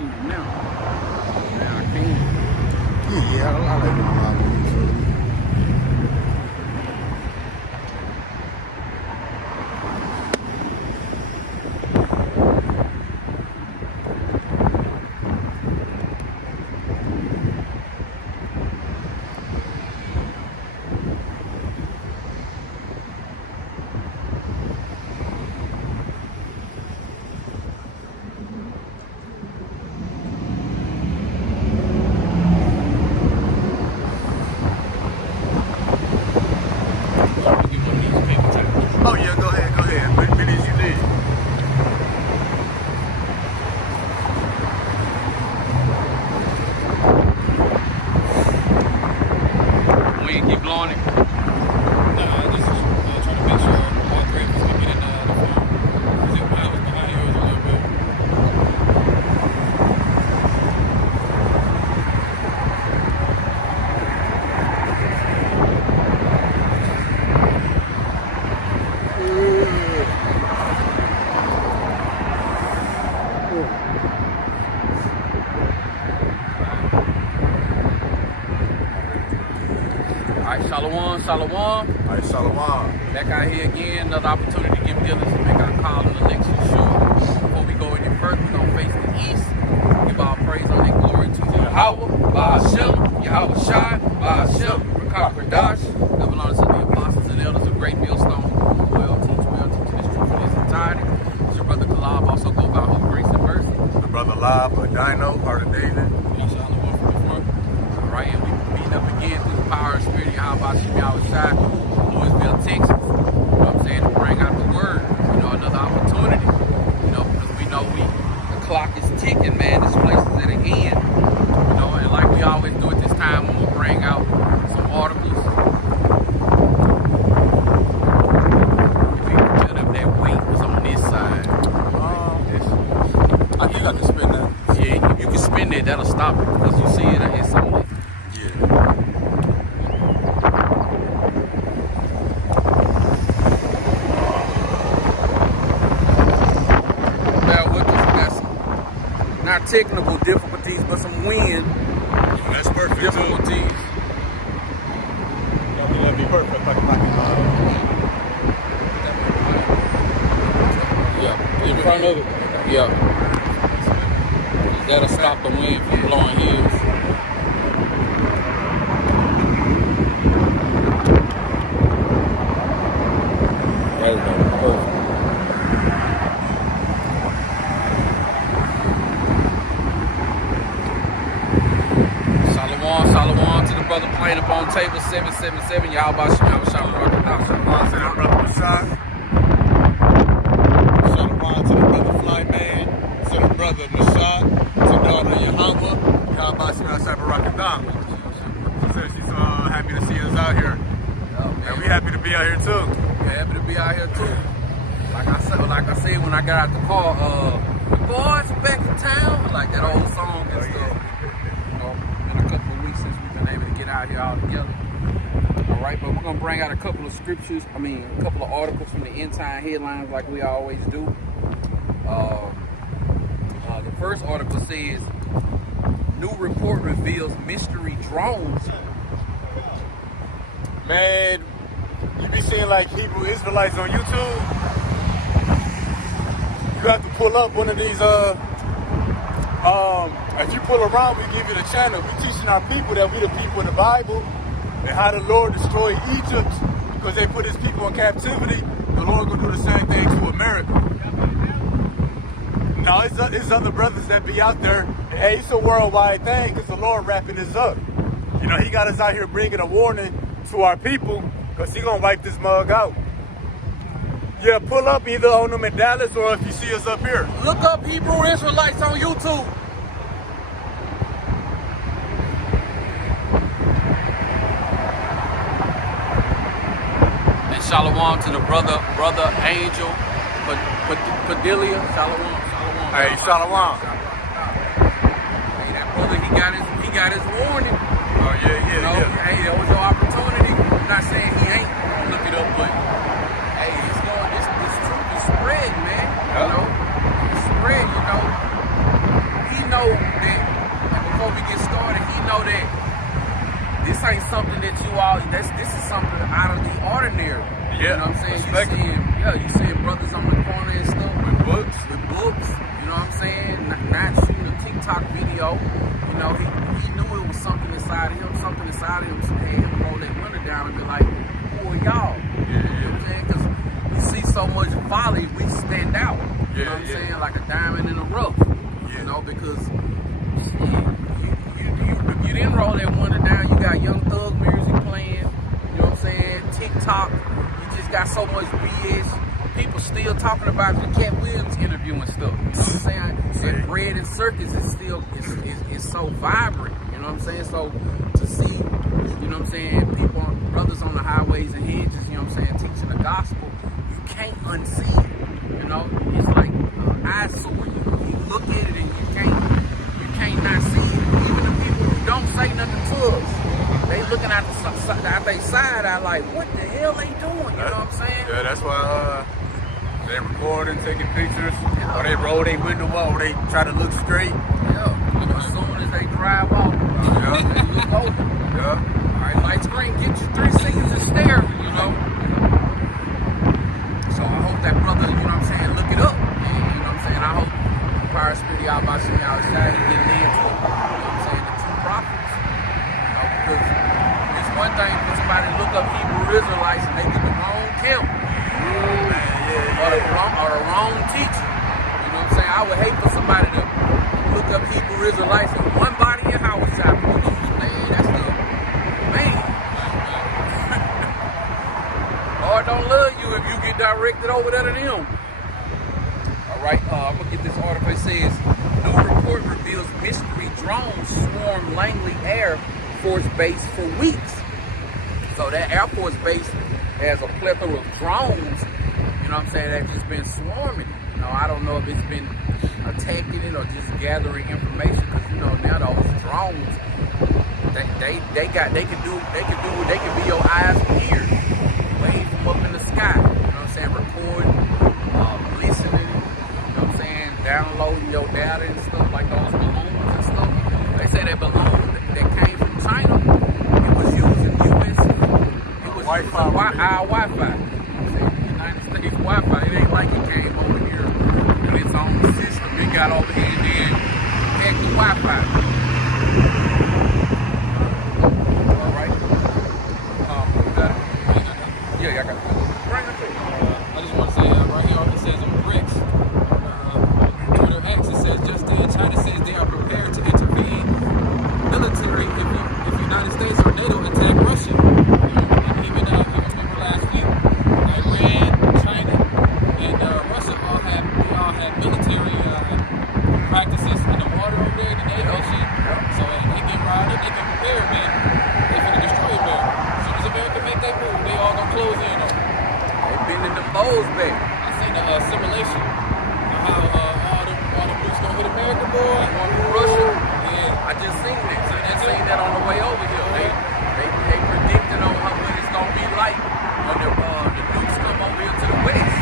YouTube now. Now I can. Yeah, I like doing live on YouTube. Oh yeah, go ahead. Many as you need. We ain't keep blowing it. No, I just trying to make sure all three of us can get in the phone. Because I was behind yours a little bit. Alright, Shalom. All right, Shalom. Back out here again, another opportunity to give diligence to make our call and election sure. Before we go any further, we're gonna face the east. Give our praise and glory to Yahweh, Ba'ashem, Yahweh Shai, Ba'ashem, Rakah Kodash, double honors to the apostles and elders of Great Millstone, who well teaching this truth in its entirety. It's your brother Kalab, also go by who grace and mercy. The brother Live, Dino, part of David. Y'all shot the one from the front. Right, and we meeting up again through the power and spirit of Yahweh Shem Yahweh Shai, Louisville, Texas. You know what I'm saying? To bring out the word. You know, another opportunity. You know, because we know the clock is ticking, man. This place is at an end. You know, and like we always do at this time, when we'll bring out some articles. We build up that weight was on this side. I think I can spin that. Yeah, if you can spin it, that'll stop it. Because you see it, it's only. Yeah. Not technical difficulties, but some wind That's perfect. difficulties. That'd be perfect if I can knock Yeah, in front of it. Yeah. That'll stop the wind from blowing hills. There we go. Perfect. Shalom to the brother playing up on table 777. Y'all about Shalom. Shalom to the brother Rashad. Shalom to the brother Flyman. To the brother Nashad. To daughter Yahweh. Y'all about Shabbat Barakadam. So she's happy to see us out here. And we happy to be out here too. Yeah, happy to be out here too. Like I said when I got out the car, the boys are back in town. Like that old song and stuff. You know, been a couple of weeks since we've been able to get out here all together. All right, but we're gonna bring out a couple of scriptures. A couple of articles from the end time headlines, like we always do. The first article says, "New report reveals mystery drones." Man, you be seeing like Hebrew Israelites on YouTube. You have to pull up one of these, if you pull around, we give you the channel. We teaching our people that we the people in the Bible and how the Lord destroyed Egypt because they put his people in captivity. The Lord gonna do the same thing to America. Now, it's other brothers that be out there. Hey, it's a worldwide thing because the Lord wrapping this up. You know, he got us out here bringing a warning to our people because he gonna wipe this mug out. Yeah, pull up either on them in Dallas or if you see us up here. Look up Hebrew Israelites on YouTube. And shalom to the brother Angel Padilla. Shalom. Hey, shalom. Hey, that brother, he got his warning. Oh yeah, You know, hey, there was no opportunity. I'm not saying he ain't gonna look it up, but hey, this truth is spread, man. You know, it's spread. You know, he know that, like, before we get started, he know that this ain't something that you all, this is something out of the ordinary. Yeah, you know what I'm saying? respect You seeing brothers on the corner and stuff with books. you know what I'm saying? Not shooting a TikTok video. You know, he knew it was something inside of him. Something inside of him had him roll that window down and be like, who are y'all? You know what I'm saying? Because we see so much folly, we stand out. You know what I'm saying? Like a diamond in the rough. You know, because you didn't roll that window down. You got Young Thug music playing. You know what I'm saying? TikTok. You just got so much BS. People still talking about the Cat Williams interview and stuff. You know what I'm saying? And Bread and Circus is still is so vibrant. You know what I'm saying? So to see, you know what I'm saying, people, brothers on the highways and hedges, you know what I'm saying, teaching the gospel, you can't unsee it. You know, it's like eyesore. You look at it and you can't not see it. Even the people who don't say nothing to us, they looking at their side eye like, what the hell they doing? You know what I'm saying? Yeah, that's why they recording, taking pictures, or they roll their window up, or they try to look straight. Yeah. As soon as they drive off, they look over. Yeah. All right, light screen, get you 3 seconds of stare, you know. So I hope that brother, you know what I'm saying, look it up. And, you know what I'm saying? I hope Prior Spirit y'all about to outside and get into, you know what I'm saying, the two prophets. You know, because it's one thing for somebody to look up Hebrew Israelites and they get the wrong camp. Or the wrong teacher. You know what I'm saying? I would hate for somebody to look up Hebrew Israelites and one body in Howard-Side. Man, that's the man. Lord don't love you if you get directed over there to them. Alright, I'm gonna get this article. It says, new report reveals mystery drones swarm Langley Air Force Base for weeks. So that Air Force Base has a plethora of drones, you know what I'm saying, that's just been swarming. You know, I don't know if it's been attacking it or just gathering information, because, you know, now those drones, they can be your eyes and ears, wave from up in the sky, you know what I'm saying, recording, listening, you know what I'm saying, downloading your data and stuff, like those balloons and stuff. They say that balloon that came from China, it was using our Wi-Fi. United States Wi-Fi. It ain't like it came over here in its own system. It got over here and then had the Wi-Fi. All right. Got it? Yeah, I got it. Bring it to you. I just want to say right here, it says on Bricks, Twitter X, it says China says they are prepared to intervene military if the United States or NATO attack Russia. Even remember last week, Iran, China, and Russia all had military practices in the water over there, the Navy and shit. So they get riled up, they can prepare, man. They finna destroy America. As soon as America make that move, they all gonna close in on it. They've been in the bowls, baby. I seen the simulation of how all the nukes gonna hit America, boy. Going through Russia. Yeah. I just seen that. I seen that on the way over here. They predicted on what it's gonna be like when the nukes come over here to the west.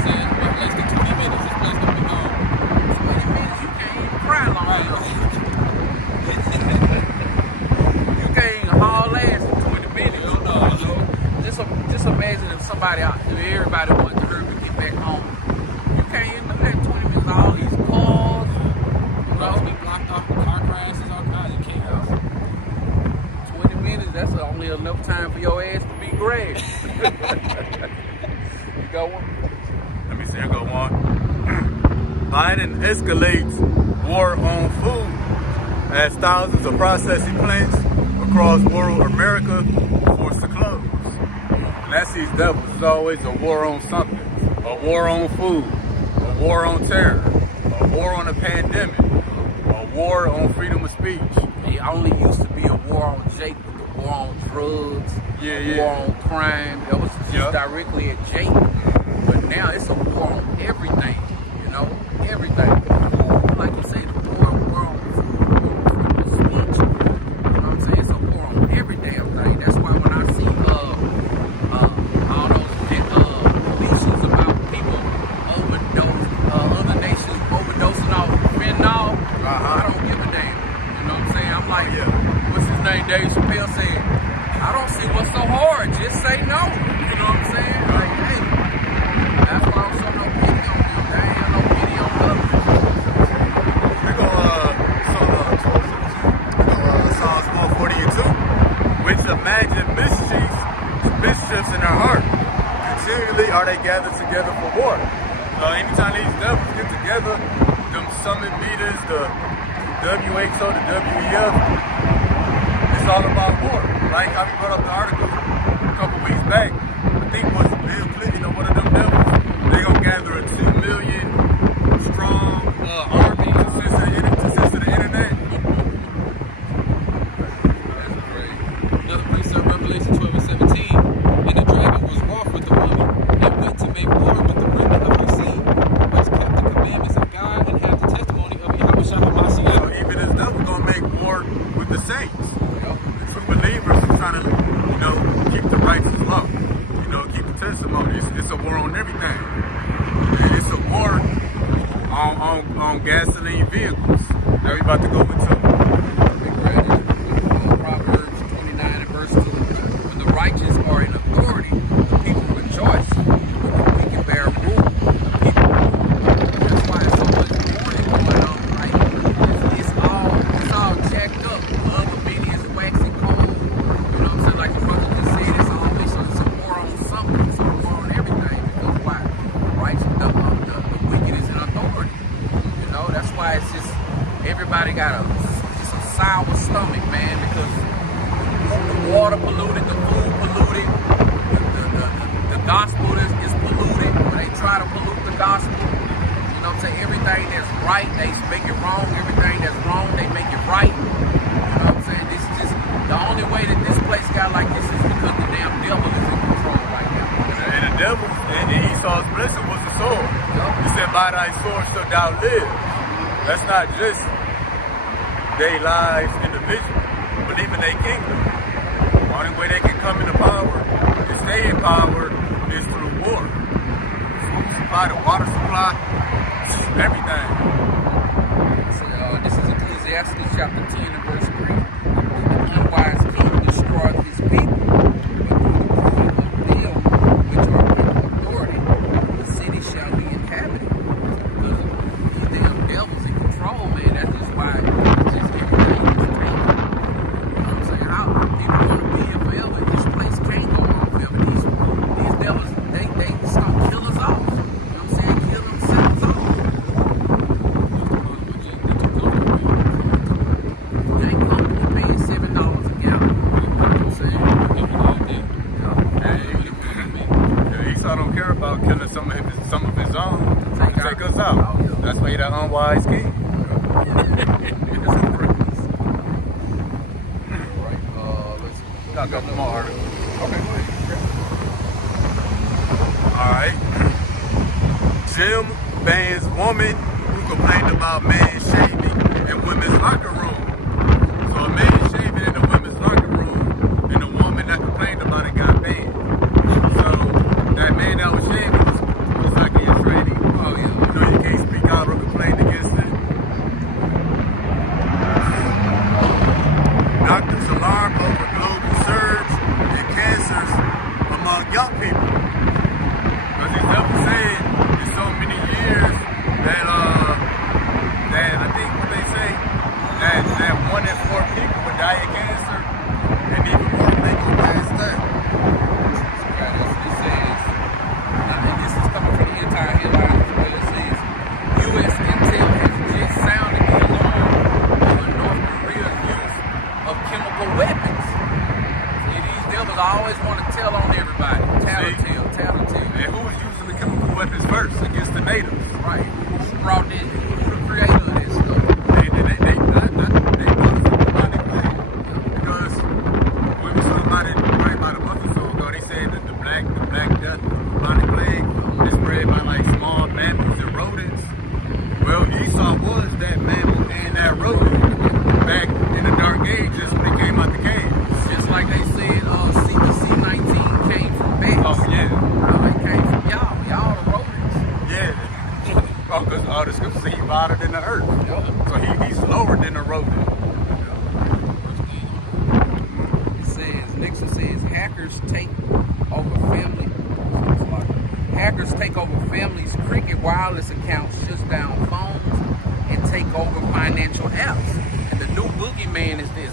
Saying in less than 20 minutes, this place gonna be gone. 20 minutes, you can't even cry long enough. You can't even haul ass in 20 minutes. Hell no. Just imagine if everybody wanted to hurry to get back home. You can't even do that in 20 minutes. All these cars, Roads be blocked off, car crashes, all kinds. You can't help. 20 minutes, that's only enough time for your ass to be grabbed. You got one? Let me see, I got one. Biden escalates war on food as thousands of processing plants across rural America forced to close. And that's these devils. It's always a war on something. A war on food. A war on terror. A war on a pandemic. A war on freedom of speech. It only used to be a war on Jake, with the war on drugs, war on crime. That was just directly at Jake. But now it's a war on everything, you know, everything. Like you say, the war on freedom of speech. You know what I'm saying? It's a war on every damn thing. That's why when I see all those deletions about people overdosing, other nations overdosing off fentanyl Dave Chappelle said, I don't see what's so hard. Just say no. You know what I'm saying? Like, hey, that's why I don't show no pity on them. There ain't no pity on others. We go Psalms 142, which imagine mischiefs in their heart. Continually are they gathered together for war. Anytime these devils get together, them summit meetings, the WHO, the WEF, it's all about war. Like how we brought up the article a couple weeks back. I think it was Bill Clinton or one of them devils. They gonna gather a 2 million strong army to censor the internet. That's great. Another place, Revelation 12:17. And the dragon was wroth with the woman, and went to make war with the remnant of her seed, which kept the commandments of God and had the testimony of Yahweh Shah HaMashiach. So even this devil gonna make war with the saints. True believers who trying to, keep the righteous law. Keep the testimony. It's a war on everything. It's a war on gasoline vehicles. Now we about to go into Proverbs 29 and verse 2. When the righteous are in authority, the people rejoice. When the wicked bear rule, the people rule. That's why it's so much mourning going on, right? It's all jacked up. Love of many is waxing cold. You know what I'm saying? Like the brother just said, it's always a war on something. It's a war on everything. Because why? The wicked is in authority. That's why it's just everybody got just a sour stomach, man, because the water polluted, the food polluted, the gospel is polluted. When they try to pollute the gospel, you know what I'm saying? Everything that's right, they make it wrong. Everything that's wrong, they make it right. You know what I'm saying? This is just the only way that this place got like this is because the damn devil is in control right now. and the devil and Esau's blessing was the sword. He said, by thy sword shalt thou live. That's not just their lives individually, but even their kingdom. The only way they can come into power and stay in power is through war. The food supply, the water supply, everything. So, this is Ecclesiastes chapter 10 and verse 3. The unwise king destroyeth his people, but through the approval of them which are under authority, the city shall be inhabited. These damn devils in control, man. That's just why it's just everything is taken. You know what I'm saying? How people gonna be here forever? This place can't go on forever. These devils, they just gonna kill us off. You know what I'm saying? Kill themselves off. They ain't comfortable paying $7 a gallon. You know what I'm saying? Hey, Esau don't care about killing some of his own. Take us out. That's why he's that unwise king. Got a couple more articles. Okay, go ahead. Alright. Gym bans woman who complained about man shaving in women's locker room. So a man shaving in the women's locker room and the woman that complained about it got banned. So that man that was shaving was like in your training. Oh, yeah. You can't speak out or complain against it. Doctors alarm over global surge in cancers among young people. Because he's never said in so many years that families' Cricket wireless accounts, shuts down phones, and take over financial apps. And the new boogeyman is these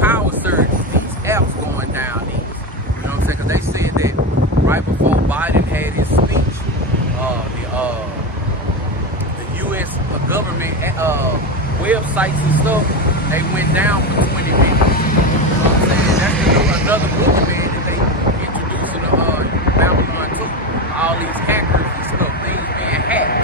power surges, these apps going down. You know what I'm saying? Because they said that right before Biden had his speech, the U.S. government websites and stuff, they went down for 20 minutes. You know what I'm saying? That's another boogeyman that they introducing to Babylon too. All these hackers and stuff, things being hacked.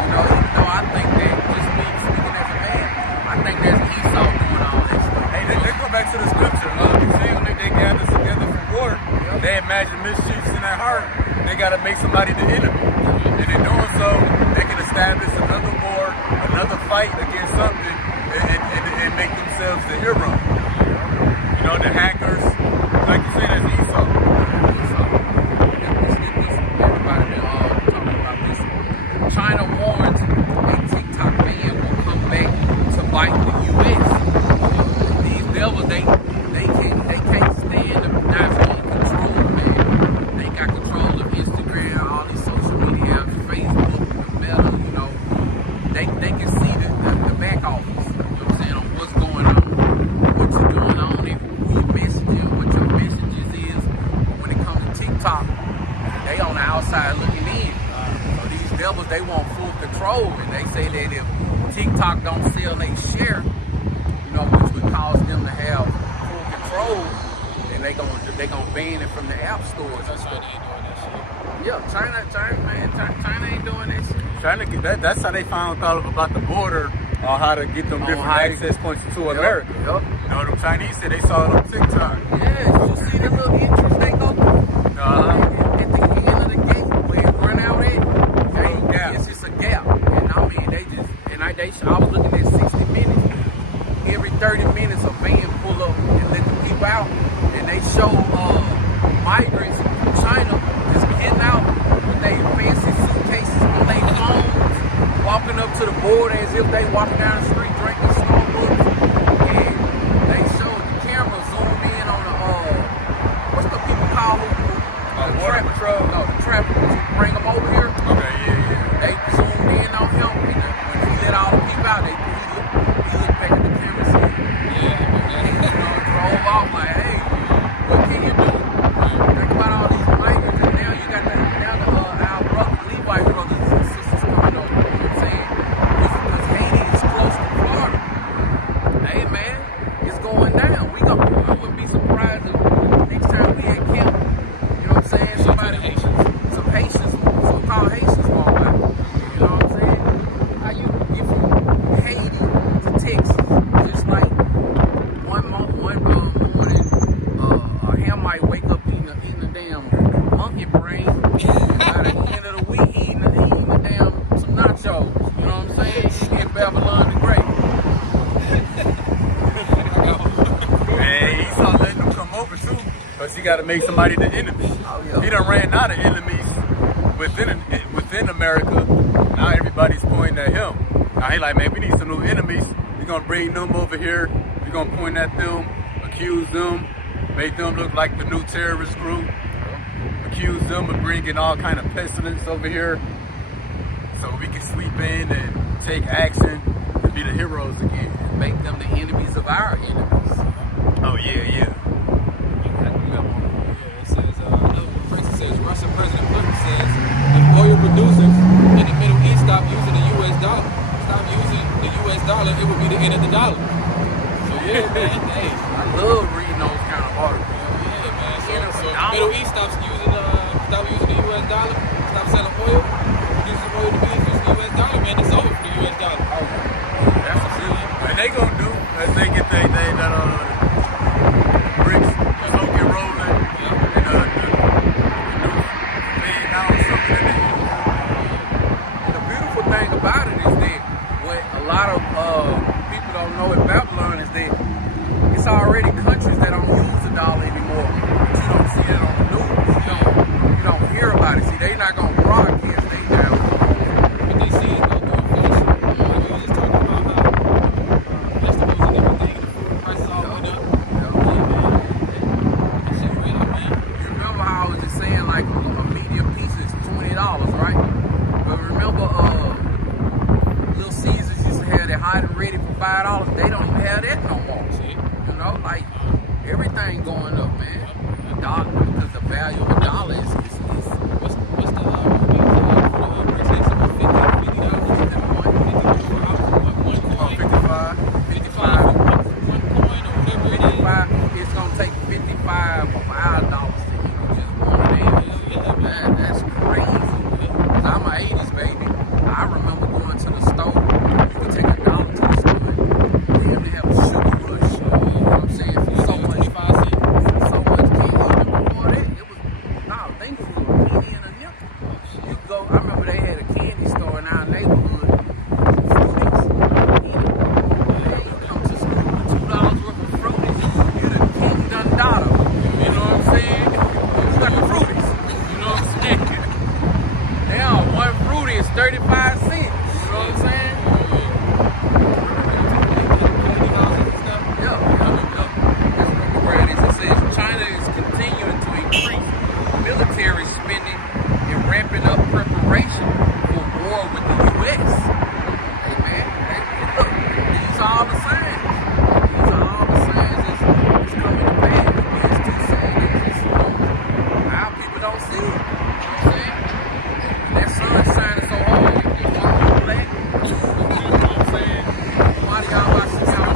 You know, even though I think that, just me speaking as a man, I think there's Esau doing all that stuff. Hey, they go back to the scripture. See, when they gather together for war, they imagine mischiefs in their heart. They got to make somebody the enemy. And in doing so, they can establish another war, another fight against something, and make themselves the hero. You know, the hackers, like you said, that's Esau. Everybody been talking about this. China warns a TikTok ban will come back to bite the U.S. These devils, they can't stand the national control, man. They got control of Instagram, all these social media apps, Facebook, Meta, you know. They can see the back office, you know what I'm saying, on what's going on, what you're doing on it, who you're messaging, what your messages is. When it comes to TikTok, they on the outside looking in. So these devils, they want full control, and they say that if TikTok don't sell their share, you know, which would cause them to have full control, then they gonna ban it from the app stores and stuff. Yeah, China ain't doing that shit. Trying to get that's how they found out about the border, on how to get them different access points to America. Yep. You know, them Chinese said they saw it on TikTok. Yeah, you see the little entrance they go through? Uh-huh. At the end of the gate, where it run out at, it's just a gap. And I mean, I was looking at 60 minutes. Every 30 minutes, a van pull up and let the people out. And they show migrants from China just getting out with their fancy suitcases on their phones, walking up to the border as if they walking down the street drinking Starbucks. And they showed the camera zoomed in on the what's the people call them? The Border Patrol. No, the traffickers who bring them over here. Okay, yeah. They zoomed in on him, and when he let all the people out, he looked back at the camera and said, drove off like, hey, what can you do? Think about all these migrants, and now you got our brothers, Levi brothers and sisters coming over. You know what I'm saying? Because Haiti is close to Florida. Hey, man, it's going down. I wouldn't be surprised if next time we at camp, you know what I'm saying? Some Haitians, so-called Haitians walk by. You know what I'm saying? How you get from Haiti to Texas? Just like one morning, a ham might wake up eating a damn monkey brain. By the end of the week, eating a damn some nachos. You know what I'm saying? In Babylon the Great. Man, Esau letting them come over too, because he got to make somebody the enemy. Oh, yeah. He done ran out of enemies within America. Now everybody's pointing at him. Now he like, man, we need some new enemies. We're going to bring them over here. We're going to point at them, accuse them, make them look like the new terrorist group, accuse them of bringing all kind of pestilence over here so we can sweep in and take action and be the heroes again. Make them the enemies of our enemies. Oh, yeah. It says, another one says, Russian President Putin says, if oil producers in the Middle East stop using the U.S. dollar, it would be the end of the dollar. So yeah, man, hey. I love reading those kind of articles. Yeah, man. So End of if the the dollar. Middle East stop using the U.S. dollar, stop selling oil, producing oil to be using the U.S. dollar, man, it's over for the U.S. dollar. That's a feeling. And they gonna do as they get that bricks smoking rolling and laying down something in there. The beautiful thing about it is that what a lot of people don't know in Babylon is that it's already countries that don't use the dollar anymore. But you don't see it on the news. You don't hear about it. See, they not gonna broadcast they down. But they see it go through inflation. You know, we was just talking about how vegetables and everything, the food prices all went up. Yeah, man. That shit real, man. You remember how have that no more. You know, like everything going up, man. The dollar, because the value of a dollar is What's the bricks? They said $50 one coin. 55. 55. One coin or whatever it is. 55. It's gonna take 55 of our dollars to equal just one day. That's crazy. Cause I'm an 80s baby. I remember going to the store. You could take $1 to the store and damn, they have a sugar rush. You know what I'm saying? For so much, 25 cents. so much candy. Even before that, it was things was a penny and a nickel. You go. I remember they had a candy store in our neighborhood. Fruities. Man, you come to school with $2 worth of fruities, you're the king done dollar. You know what I'm saying? You got the fruities. You know what I'm saying? Now one fruity is 35 cents. You know what I'm saying? China is continuing to increase military spending and ramping up preparation for war with the U.S. Hey man, look, these are all the signs. These are all the signs it's coming to pass. It's too sad. It's just, our people don't see it. You know what I'm saying? That sun shining so hard, it's all black. You know what I'm saying? Why do y'all watch this out?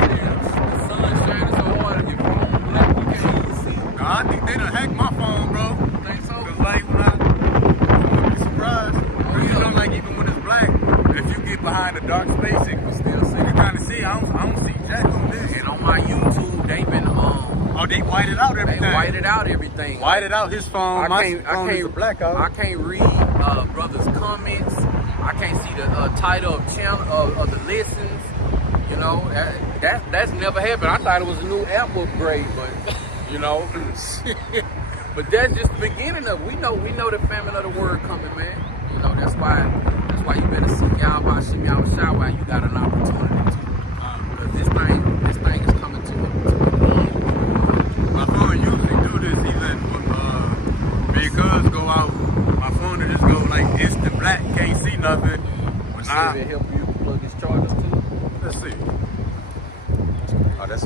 The sun shining so hard, your phone black, you can't even see it. I think they done hacked my phone, bro. Think so? Cause like when I'm surprised. You know, like even when it's black, if you get behind a dark space, you can still see. You kind of see. I don't see jack on this. And on my YouTube, they've been Oh, they whited out everything. they whited out everything. Whited out his phone. My phone is a blackout. I can't read brothers' comments. I can't see the title of channel of the listens. You know, that's never happened. I thought it was a new app upgrade, but you know, but that's just the beginning of. We know the famine of the word coming, man. You know, that's why you better seek y'all by Shim y'all shout while you got an opportunity to. Because this thing is coming to an end. My phone usually do this even when vehicles go out. My phone will just go like instant black, can't see nothing. But See nah, if it help you plug these chargers too. let's see. Oh, that's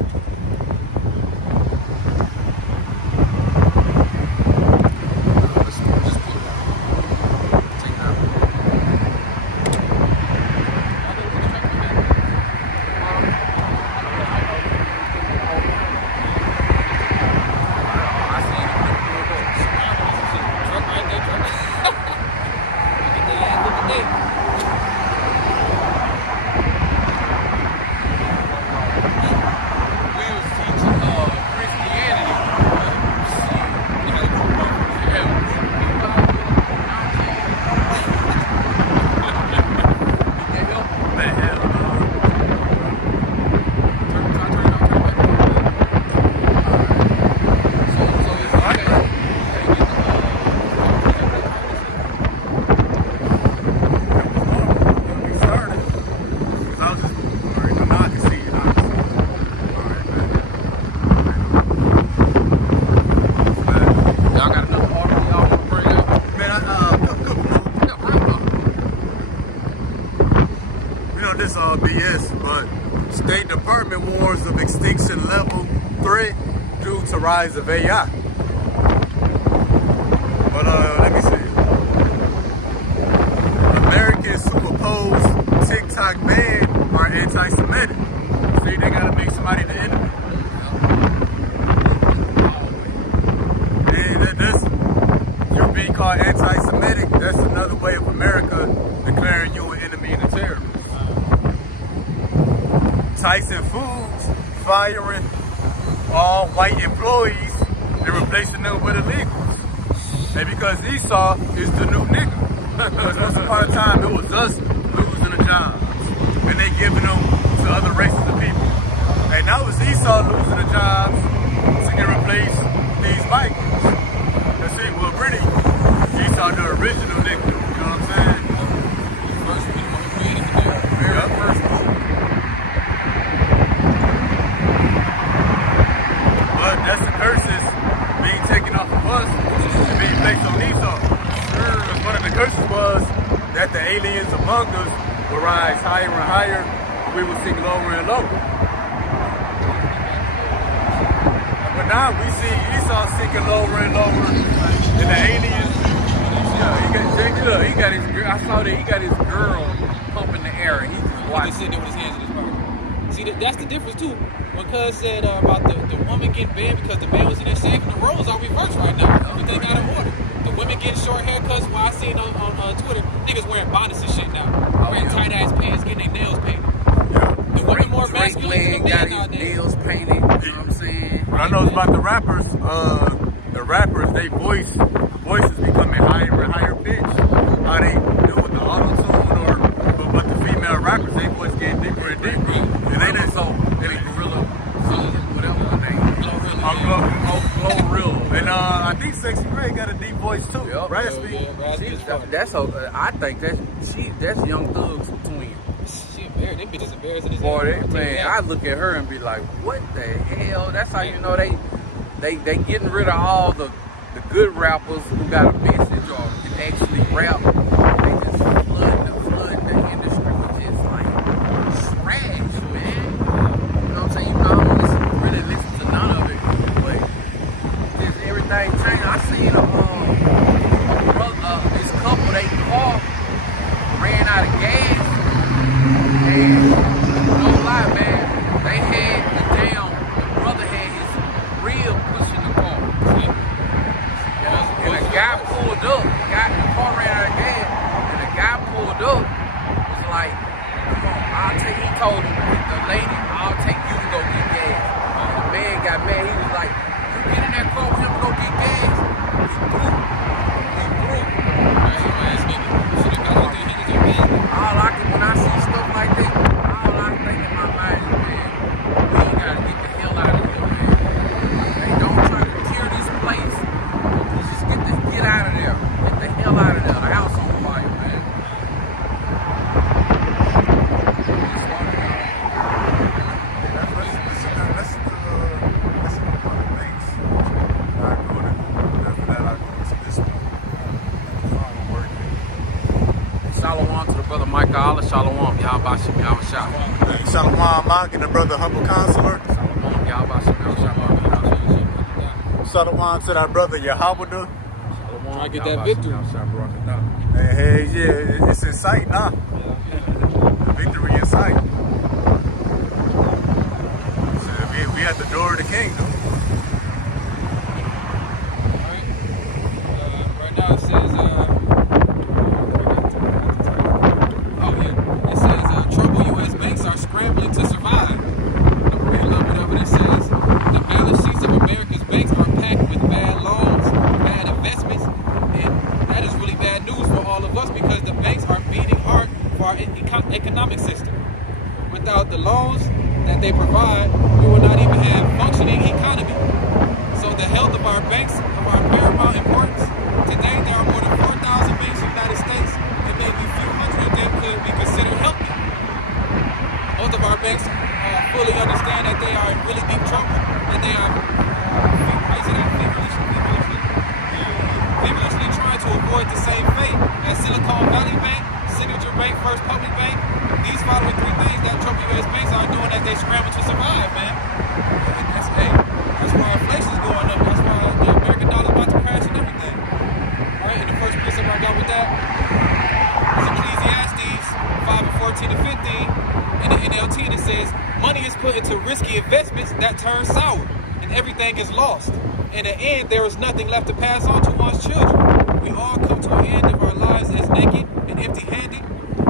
Just pull it out. Take it out. I see it. Truck right there, truck. Look at that. We was teaching Christianity. the hell, dog. We started. 'Cause I was just, all right, now I can see it. All right, man. Y'all got another order y'all want to bring up? Man, you know, this all BS, but State Department warns of extinction level threat due to rise of AI. But let me see. Americans who oppose TikTok ban are anti-Semitic. See, they gotta make somebody the enemy. And this, you're being called anti-Semitic. That's another way of America declaring you an enemy and a terrorist. Tyson Foods firing all white employees and replacing them with illegals. And because Esau is the new nigga. Because once upon a time it was us losing the jobs and they giving them to other races of people. And now it's Esau losing the jobs to get replaced these Vikings. That's it. Well, really, Esau the original nigga. You know what I'm saying? Very first one. But that's the curses being taken off of us and being placed on Esau. Because one of the curses was that the aliens among us will rise higher and higher we would sink lower and lower. But now we see Esau sinking lower and lower, and the aliens. Yeah, he got his girl. I saw that he got his girl pumping the air, and he's just He just watching. sitting there with his hands in his pocket. See, that's the difference too. When Cuz said about the woman getting banned because the man was in there saying the roles are reversed right now. Everything out of order. The women getting short haircuts. Well, I seen on Twitter, niggas wearing bonnets and shit now. Wearing tight ass pants, getting their nails painted. Yeah. The women more Drake masculine than man the got men his nowadays. nails painted. You know what I'm saying? What I know about the rappers, they voices becoming higher and higher pitched. How they do with the auto-tune but the female rappers, they voice getting deeper and deeper. And they didn't They Gorilla, whatever the name. Glorilla. And I think Sexy Red got a deep voice too. Yep. Raspy. Yeah, raspy as fuck. I think that's Young Thug's twin. She embarrassed. Them bitches embarrassing as Boy, hell. man, I look at her and be like, what the hell? That's how you know they getting rid of all the good rappers who got a message or can actually rap. They just flooding the industry with just like trash, man. You know what I'm saying? You know, I don't really listen to none of it, but just everything changed. I seen this couple, they car ran out of gas, and no lie, man, they had the brother had his rib pushing the car. And a guy pulled up, the car ran out of gas, and the guy pulled up, was like, come on, he told the lady, I'll take you to go get gas. And the man got mad, he was like, you get in that car with him to go get gas? He threw. When I see stuff like that, all I think in my mind is, man, we gotta get the hell out of here, man. They don't try to tear this place. Just get out of there. Get the hell out of there. The house on fire, man. Shalom to the brother Micah Allah. Shalom. Y'all Bashim. Y'all Shah. Shalom Mark and the brother Humble Counselor. Shalom. Y'all Bashim. Y'all Shah. Shalom to our brother Yahweh. I get that victory. Hey, yeah, it's in sight now. Victory in sight. So we at the door of the kingdom. Right now it says, troubled U.S. banks are scrambling to survive. I'm reading a little bit of it. It says, the balance sheets of America's banks are packed with bad loans, bad investments, and that is really bad news for all of us because the banks are beating hard for our economic system. Without the loans that they provide, we will not even have functioning economy. So the health of our banks are of paramount importance. Today, there are more than 4,000 banks in the United States, and maybe a few hundred of them could be considered healthy. Most of our banks fully understand that they are in really deep trouble, and they are vigorously trying to avoid the same fate as Silicon Valley Bank, Signature Bank, First Public Bank. These following three things that troubled U.S. banks are doing as they scramble to survive, man. That's why inflation's going up. That's why the American dollar's about to crash and everything. All right, and the first piece I got with that is Ecclesiastes 5:14 to 15 in the NLT, and it says, money is put into risky investments that turn sour, and everything is lost. In the end, there is nothing left to pass on to one's children. We all come to an end of our lives as naked and empty-handed.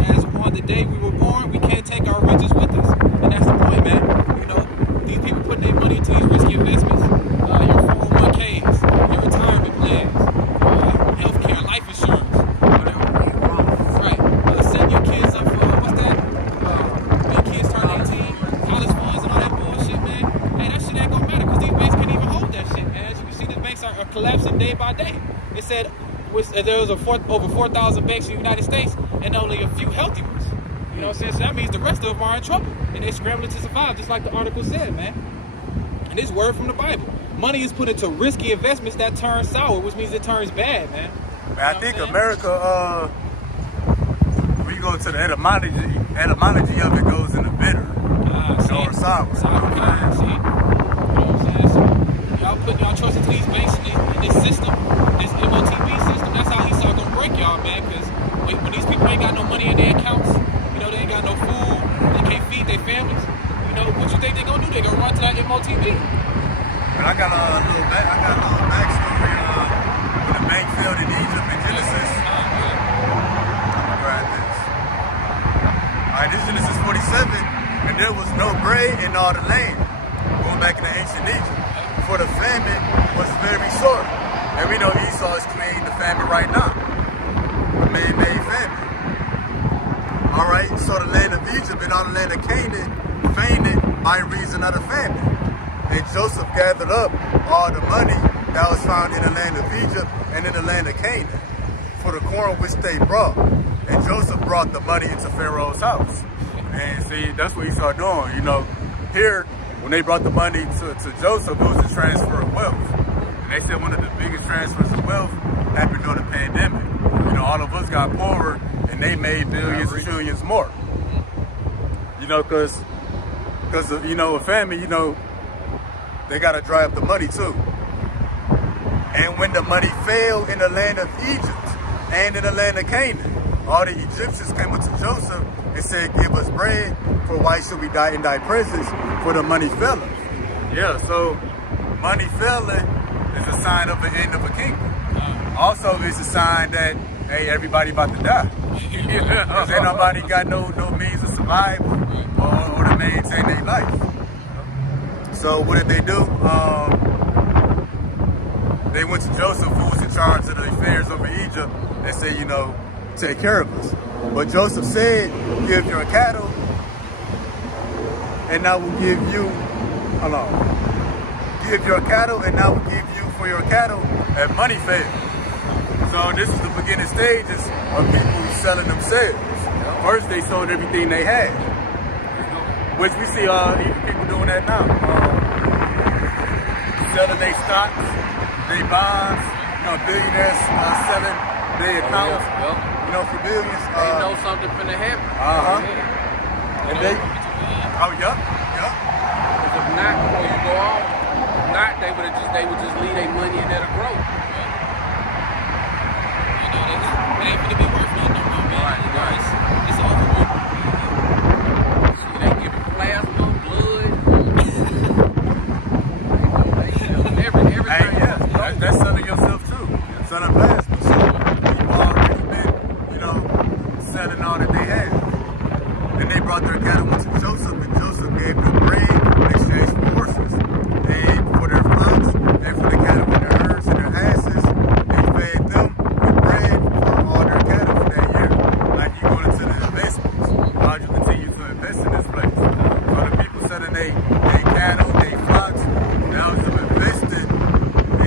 As on the day we were born, we can't take our riches with us. And that's the point, man. You know, these people putting their money into these risky investments, your 401ks, your retirement plans, healthcare, life insurance, whatever. Right. Setting your kids up for, what's that? When kids turn 18, college funds and all that bullshit, man. Hey, that shit ain't gonna matter because these banks can't even hold that shit, man. As you can see, the banks are collapsing day by day. It said there was over 4,000 banks in the United States and only a few healthy ones. You know what I'm saying? So that means the rest of them are in trouble. And they're scrambling to survive, just like the article said, man. And this word from the Bible. Money is put into risky investments that turn sour, which means it turns bad, man. I think America, we go go to the etymology of it goes into bitter. Or sour. See? You know what I'm saying? So, y'all putting y'all trust into these banks in this system, this MOTB system. That's how Esau gonna break y'all, man. Because when these people ain't got no money in their accounts, you know, they ain't got no food, they can't feed their families. You know, what you think they gonna do? They gonna run to that MOTB. But I got a little backstory when the bank failed in Egypt in Genesis. Grab this. Alright, this is Genesis 47, and there was no bread in all the land. Going back in the ancient Egypt. For the famine was very sore. And we know Esau is creating the famine right now. The man-made famine. Alright, so the land of Egypt and all the land of Canaan fainted by reason of the famine. And Joseph gathered up all the money that was found in the land of Egypt and in the land of Canaan for the corn which they brought. And Joseph brought the money into Pharaoh's house. And see, that's what Esau doing. You know, here, when they brought the money to Joseph, it was a transfer of wealth. And they said one of the biggest transfers of wealth happened during the pandemic. You know, all of us got poorer and they made billions and trillions more. You know, because of, you know, a famine, you know, they got to dry up the money too. And when the money failed in the land of Egypt and in the land of Canaan, all the Egyptians came up to Joseph and said, give us bread, for why should we die in thy presence, for the money faileth. Yeah, so money failing is a sign of the end of a kingdom. Also, it's a sign that, hey, everybody about to die. Because ain't nobody got no means of survival or to maintain their life. So what did they do? They went to Joseph, who was in charge of the affairs over Egypt, and said, you know, take care of us. But Joseph said, give your cattle, and I will give you, give your cattle, and I will give you for your cattle a money fail. So this is the beginning stages of people selling themselves. First, they sold everything they had, which we see people doing that now. Selling their stocks, their bonds, you know, billionaires selling their accounts, you know, for billions. They know something finna happen. And they, Because if not, before you go on, if not, they would just leave their money in there to grow. You know, it ain't gonna be worth nothing no more, man. Right. It's over with. See, they giving plasma, blood. Everything. hey, yeah, that's selling yourself too. Selling plasma. So people already been, you know, selling all that they had. And they brought their cattle to Joseph, and Joseph gave them bread in exchange for horses, and for their flocks, and for the cattle and their herds and their asses. They fed them with bread for all their cattle for that year. Like you going into the investments, how you continue to invest in this place. So the people selling their cattle, their flocks, that was them invested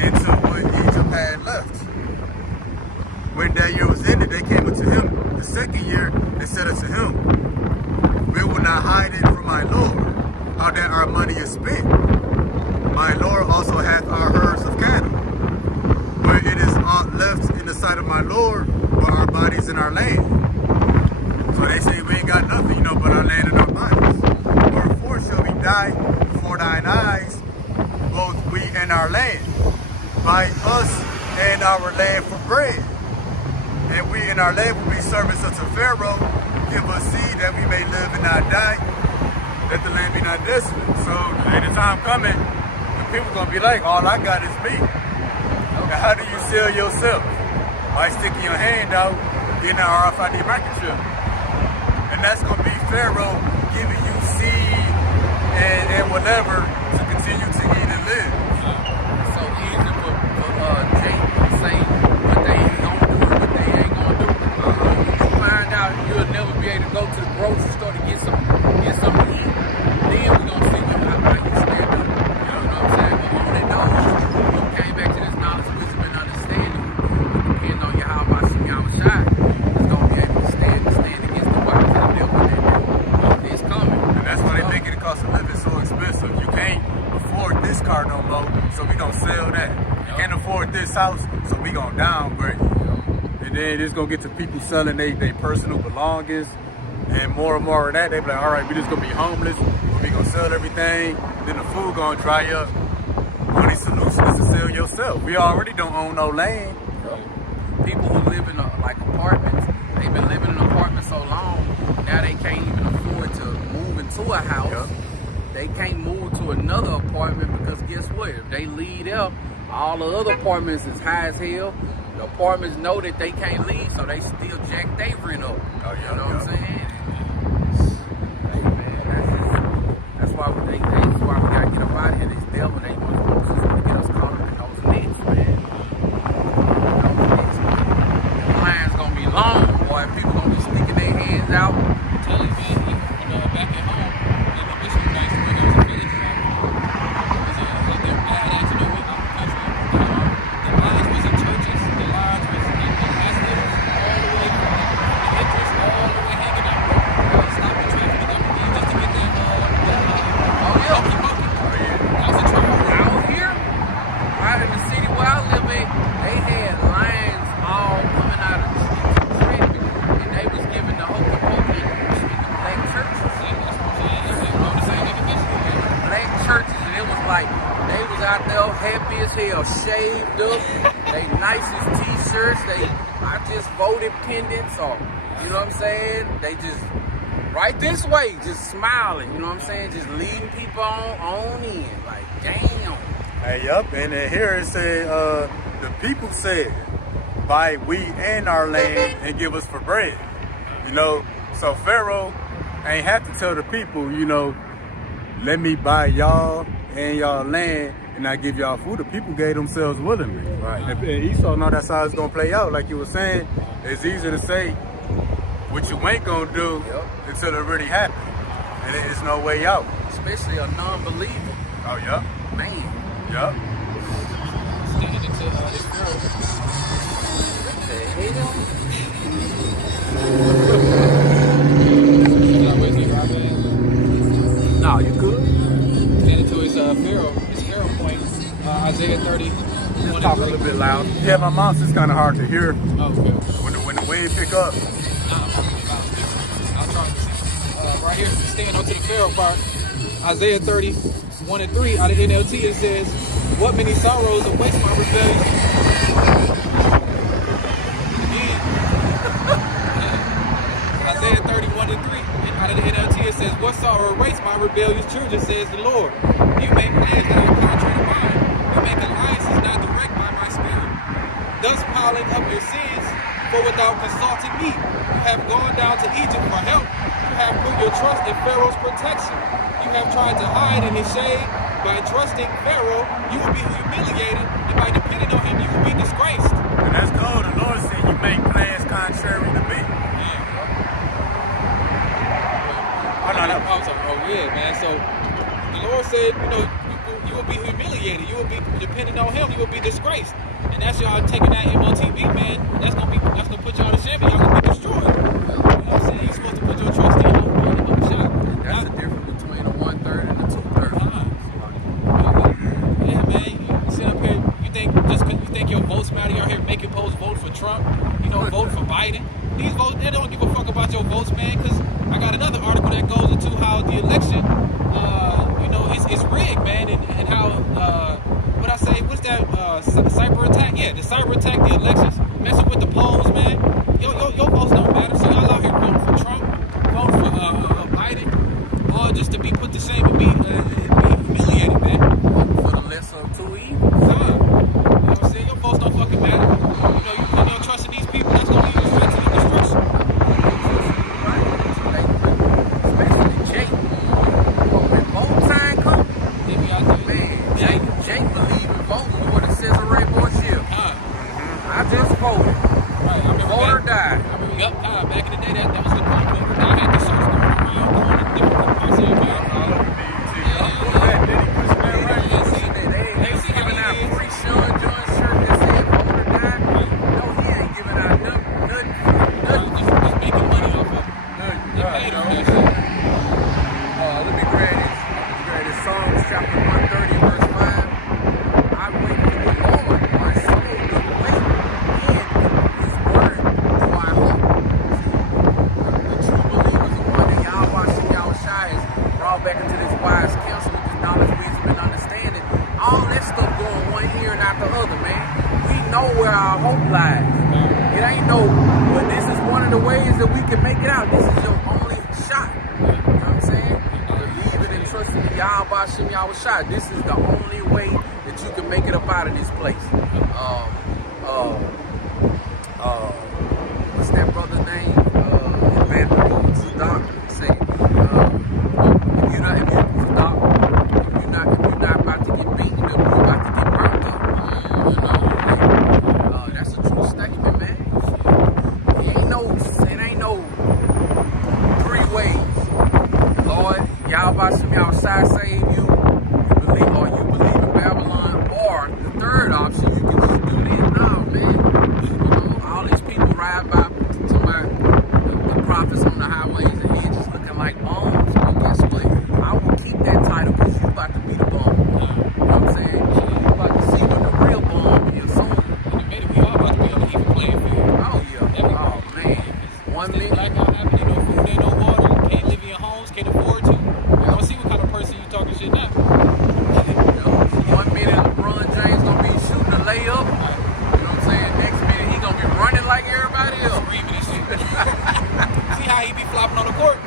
into what Egypt had left. When that year was ended, they came unto him. The second year, they said unto him, we will not hide it from my Lord, how that our money is spent. My Lord also hath our herds of cattle, where it is left in the sight of my Lord, but our bodies in our land. So they say we ain't got nothing, you know, but our land and our bodies. Wherefore shall we die before thine eyes, both we and our land, by us and our land for bread. And we and our land will be servants unto Pharaoh. Give us seed that we may live and not die, that the land be not desolate. So at the time coming, the people gonna be like, all I got is me. Now how do you sell yourself? By sticking your hand out, getting an RFID microchip. And that's gonna be Pharaoh giving you seed and whatever to continue to eat and live. It's so easy for Jake to say what they ain't gonna do and what they ain't gonna do. You find out you'll never be able to go to the grocery store to get something to eat. Then we're gonna see how you stand up. You know what I'm saying? But only those who came back to this knowledge, wisdom, and understanding, depending on your how about some y'all shot, is gonna be able to stand against the weapons of the devil that is coming. And that's why they making the cost of living so expensive. You can't afford this car no more, so we gonna sell that. You can't afford this house, so we gonna downgrade. And then it's gonna get to people selling their personal belongings, and more of that. They be like, all right, we just gonna be homeless. We gonna sell everything. Then the food gonna dry up. Only solution is to sell yourself. We already don't own no land. People who live in like apartments, they've been living in apartments so long, now they can't even afford to move into a house. Yep. They can't move to another apartment because guess what? If they leave there, all the other apartments is high as hell. The apartments know that they can't leave, so they still jack their rent up. Oh, yeah, you know what I'm yeah. saying? Hey man, that's why we gotta get up out of here. This devil, they want to get us caught up in those nets, man. The line's gonna be long, boy. People gonna be sticking their hands out. I'm telling you, man, back at home, in the mission place where there was a village like they're bad at, you know, we out in the country. The lodge was in churches, the lodge was in hospitals, all the way from the entrance, all the way hanging out. Stopping traffic and everything just to get that, hokey pokey. That was a trouble. Out here, out in the city where I live in, they had lines all coming out of traffic, and they was giving the hokey pokey in the black churches. That's what I'm saying. It's like, the same nigga mission, man. Black churches, and it was like they was out there happy as hell, shaved up, they nicest t-shirts, I just voted pendants, or you know what I'm saying? They just right this way, just smiling, you know what I'm saying? Just leading people on in, like damn. Hey, yup, and then here it said, the people said, buy wheat and our land and give us for bread. You know, so Pharaoh ain't have to tell the people, you know, let me buy y'all and y'all land and I give y'all food. The people gave themselves willingly. Right. And Esau know that's how it's gonna play out. Like you were saying, it's easy to say what you ain't gonna do until it really happens. And there's no way out. Especially a non-believer. Oh, yeah? Man. Yup. Standing into this girl. What the hell? Should I wait till you ride in? No, you good? Standing to his Pharaoh point, Isaiah 30. Just talk a little bit loud. Yeah, my mom's just kind of hard to hear Oh, okay. when the wave pick up. I'll try to see. Right here, staying on to the Pharaoh part, Isaiah 30, 1 and 3 out of NLT, it says, what many sorrows await my rebellion. Again, Isaiah 31 and 3 out of the NLT, it says, what sorrow awaits my rebellious children, says the Lord. You make plans that are contrary to mine. You make alliances not direct by my spirit. Thus piling up your sins, for without consulting me, you have gone down to Egypt for help. You have put your trust in Pharaoh's protection. You have tried to hide in his shade. By trusting Pharaoh, you will be humiliated, and by depending on him, you will be disgraced. And that's cold. The Lord said you make plans contrary to me. Oh yeah, man. So the Lord said, you know, you will be humiliated. You will be dependent on him. You will be disgraced. And that's y'all taking that MOTV, man. That's gonna put y'all to shame. Y'all gonna be destroyed. You know what I'm saying? You're supposed to put your trust in him. That's the difference between a 1/3 and a 2/3. Yeah, man. You sit up here, you think your votes matter? You're here making posts vote for Trump, you know, vote for Biden. These votes, they don't give a fuck about your votes, man, because I got another article that goes into how the election, you know, it's rigged, man, and how, what I say, what's that, cyber attack? Yeah, the cyber attack, the elections, messing with the polls, man. Your votes don't matter, so y'all out here voting for Trump, voting for Biden, all just to be put to shame and be humiliated, man. For the lesser of two evils. You know what I'm saying? Your votes don't fucking matter. You know, you put your trust in these people, that's gonna lead you straight to your destruction. Especially Jake. When vote time comes, They be out there. man, Jake believe in voting more than Cesare Borgia. I just voted. Right, I remember Vote or back, die. I remember, back in the day, that was the point. I had to search going around, going to different parts of the man. They was giving out free Sean John shirt that said vote or die. No, he ain't giving out nothing. Just making money off of it. They paid on that shit. Let me grab this. Psalms chapter 130, verse 5. I wait for the Lord, my soul doth wait in his word. Bashim Yahushua. This is the only way that you can make it up out of this place. What's that brother's name? Evangelist Sadat say, if you're not about to get beaten, you're about to get burnt up. That's a true statement, man. It ain't no three ways. Lord, Yahweh Shem Yahushua save you. You believe in Babylon, or the third option, you can just do this now, man. All these people ride by the prophets on the highways and he's just looking like bombs. Well, guess what? I will keep that title because you about to be the bomb. You know what I'm saying? You about to see what the real bomb is soon. And admitted, we all about to be on the even playing field. Oh, yeah. Oh, man. 1 minute. Blackout happening, no food, ain't no water, can't live in your homes, can't afford to. I don't see what kind of person you talking shit now. 1 minute, LeBron James gonna be shooting a layup. You know what I'm saying? Next minute, he gonna be running like everybody else. Screaming and shit. See how he be flopping on the court?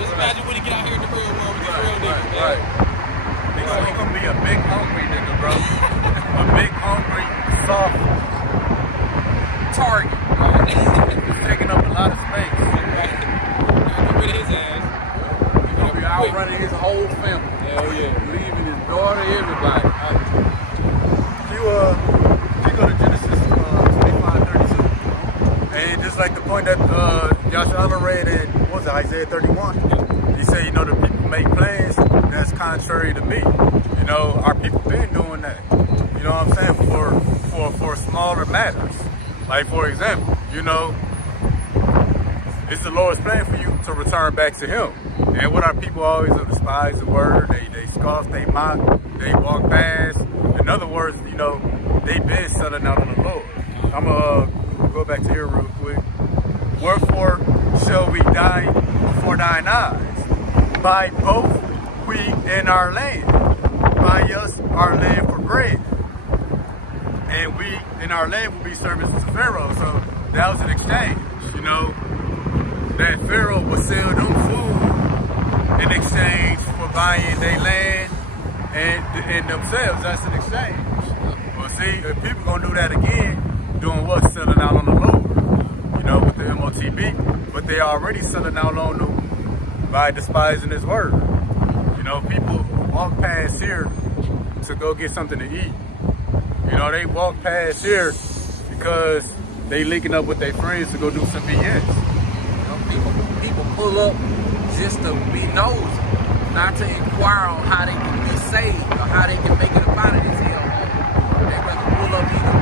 Just imagine when he get out here in the real world with these real niggas. Right. He gonna be a big hungry nigga, bro. A big hungry, soft target. He's taking up a lot of space. Get rid of his ass. He gonna be outrunning his whole family. Hell yeah. Leaving his daughter, everybody. You go to Genesis 25:32, and just like the point that Yasha'Allah read in, what was it, Isaiah 31? He said, the people make plans that's contrary to me. Our people been doing that. You know what I'm saying? For smaller matters. Like for example, it's the Lord's plan for you to return back to Him. And what our people always despise the word, they scoff, they mock, they walk past. In other words, they've been selling out on the Lord. I'm gonna go back to here real quick. Wherefore shall we die before thine eyes? Buy both we and our land. Buy us our land for bread. And we and our land will be servants to Pharaoh. So that was an exchange, that Pharaoh would sell them food in exchange for buying their land and themselves. That's an exchange. Well, see, if people gonna do that again, doing what? Selling out on the Lord, with the MOTB. But they already selling out on them by despising His word. People walk past here to go get something to eat. They walk past here because they linking up with their friends to go do some BS. People pull up just to be nosy, not to inquire on how they can be saved or how they can make it up out of this hell. They rather pull up either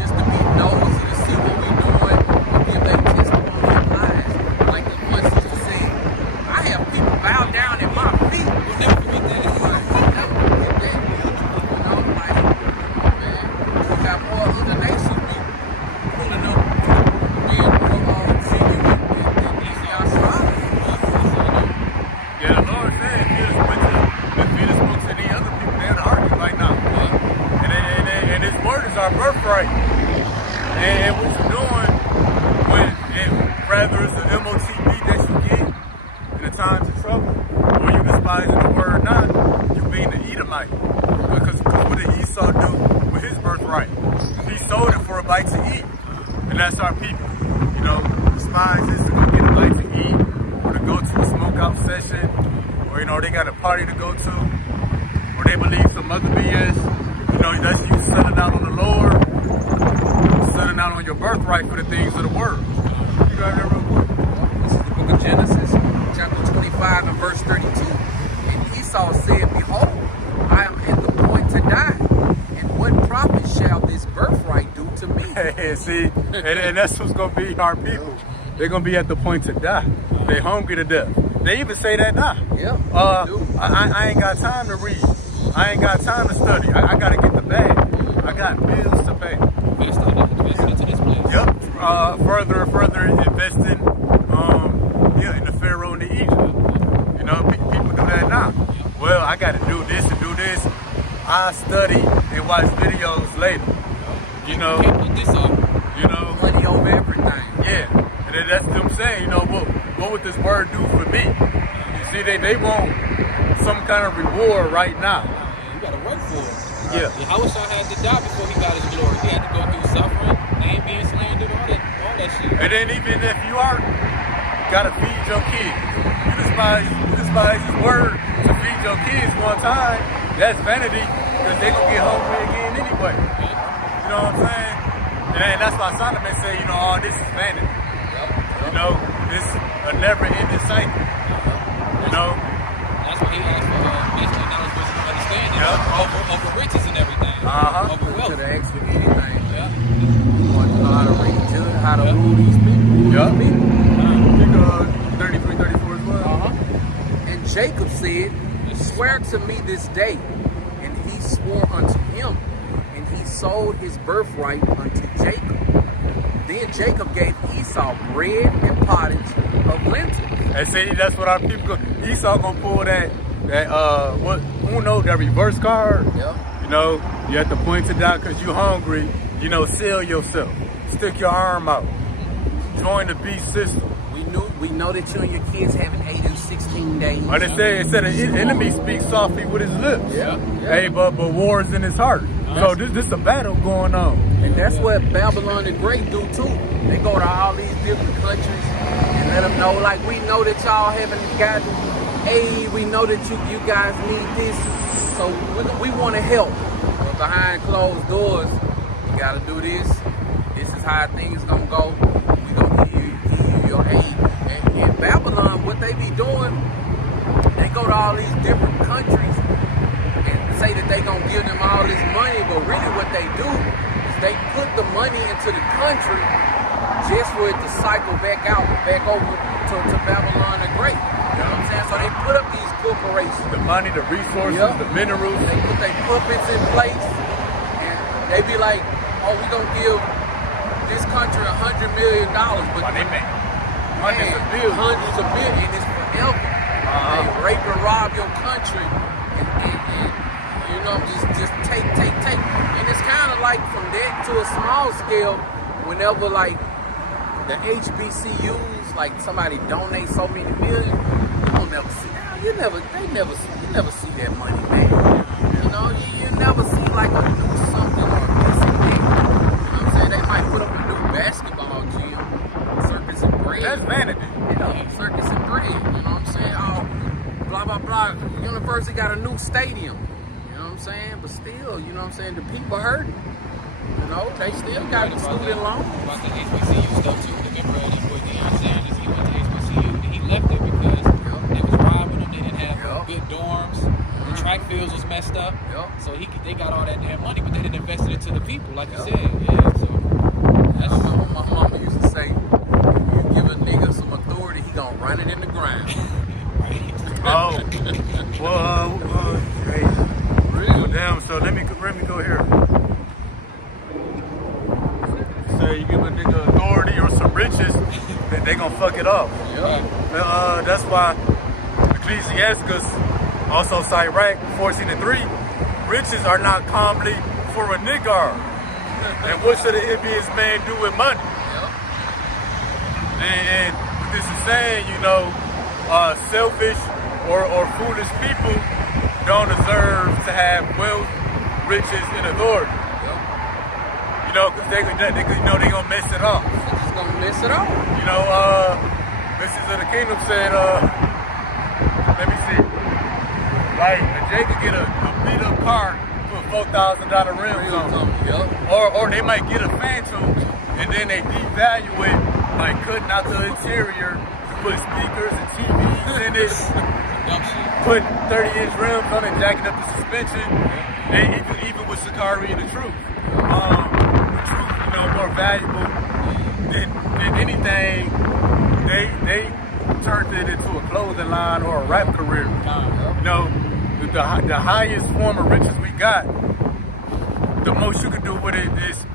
just to be nosy to see what we doing or give their testimony of lives. Like the one sister said, I have people bow down at my feet. We'll never forget that. We got more other nations pulling up Yeah, the Lord said, if Peter spoke to the other people, they're the argue right now. And His word is our birthright. And what you're doing, rather it's the MOTB that you get in the times of trouble, or you despising the word not, you being the Edomite. Because what did Esau do with his birthright? He sold it for a bite to eat. And that's our people. Despise is to go get a bite to eat, or to go to a smokeout session, or they got a party to go to, or they believe some other BS. That's you selling out on the Lord, selling out on your birthright for the things of the world. You got that real quick? This is the book of Genesis, chapter 25 and verse 32. And Esau said, Behold, I am at the point to die, and what profit shall this birthright do to me? See, and that's what's going to be our people. They're going to be at the point to die. They're hungry to death. They even say that now. Yeah, I ain't got time to read. I ain't got time to study. I got to get the bag. I got bills to pay. Invest into this place. Yep. Further and further investing in the Pharaoh and the Egypt. People do that now. Well, I got to do this and do this. I study and watch videos later. Can't put this up. money over everything. Yeah. And then that's them saying, what would this word do for me? You see, they want some kind of reward right now. You gotta work for it. Yeah. Yahushua had to die before he got his glory. He had to go through suffering, name being slandered, all that shit. And then even if you are, gotta feed your kids. You despise his word to feed your kids one time. That's vanity, because they gonna get hungry again anyway. You know what I'm saying? And that's why Solomon said, you know, all this is vanity. You know, it's a never-ending cycle. You know? That's why he asked for basically knowledge, wisdom, and understanding over riches and everything. Over wealth. Could have asked for anything. You want to know how to read, judge, how to rule these people. I think 33, 34 as well. And Jacob said, swear to me this day. And he swore unto him, and he sold his birthright unto Jacob. Then Jacob gave Esau bread and pottage of lentils. And see, that's what our people go. Esau gonna pull that that reverse card. Yeah. You know, you at the point to die because you hungry. You know, sell yourself. Stick your arm out. Join the beast system. We know that you and your kids haven't ate in 16 days. But it said the enemy speaks softly with his lips. Yeah. Hey, but war is in his heart. So this a battle going on. And that's what Babylon the Great do too. They go to all these different countries and let them know, like, we know that y'all haven't gotten aid. We know that you guys need this. So we want to help. But behind closed doors, you got to do this. This is how things gonna go. We gonna give you your aid. And in Babylon, what they be doing, they go to all these different countries and say that they gonna give them all this money, but really what they do is they put the money into the country just for it to cycle back over to Babylon the Great. You know what I'm saying? So they put up these corporations. The money, the resources, the minerals. They put their puppets in place, and they be like, oh, we gonna give this country $100 million, but they make hundreds of billions. Hundreds of billions. It's forever. They rape and rob your country, and you know, just take. And it's kind of like from that to a small scale, whenever like the HBCUs, like somebody donate so many million, you don't never see that. You never see that money back. You know, you never see like a new something or a piece of thing. You know what I'm saying? They might put up a new basketball gym, circus and bread. That's vanity. Circus and bread. You know what I'm saying? Oh, blah blah blah. University got a new stadium. You know what I'm saying? But still, you know what I'm saying? The people hurting. You know, they still got the student loan. About the HBCU stuff too. Remember that boy Deion Sanders, he went to HBCU, and he left it because they was robbing them. They didn't have good dorms. The track fields was messed up. So they got all that damn money, but they didn't invest it into the people, like you said. Yeah. So that's what my mama used to say. You give a nigga some authority, he gonna run it in the ground. Oh, well, hey, well, damn. So let me go here. Say you give a nigga authority or some riches, then they gonna fuck it up. That's why Ecclesiastes also Sirach 14:3, riches are not commonly for a nigger. And what should an envious man do with money? And what this is saying, you know, selfish or foolish people don't deserve to have wealth, riches, and authority. You know, because they gonna mess it up. They're just gonna mess it up. You know, Mrs. of the Kingdom said, let me see. Like, Jay could get a beat up car, put $4,000 rims on. Or they might get a Phantom and then they devalue it by cutting out the interior to put speakers and TVs in it. Put 30-inch rims on it, jacking up the suspension. And even with Sakari and the Truth. The Truth, you know, more valuable than anything. They turned it into a clothing line or a rap career. You know, the highest form of riches we got, the most you can do with it is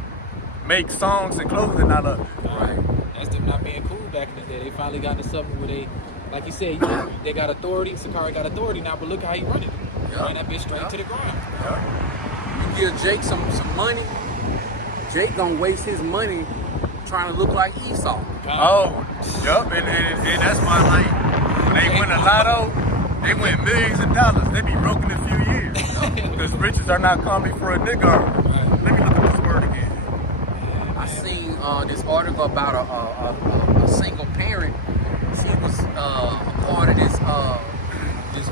make songs and clothing out of it. Right. That's them not being cool back in the day. They finally got to something where they, like you said, they got authority. Sakari got authority now, but look how he run it. Run that bitch straight to the ground. You give Jake some money, Jake gonna waste his money trying to look like Esau. Oh, yup, and that's why, like, they win a lotto, They win millions of dollars. They be broke in a few years. Because riches are not coming for a nigga. Let me look at this word again. I seen this article about a single parent. She was a part of this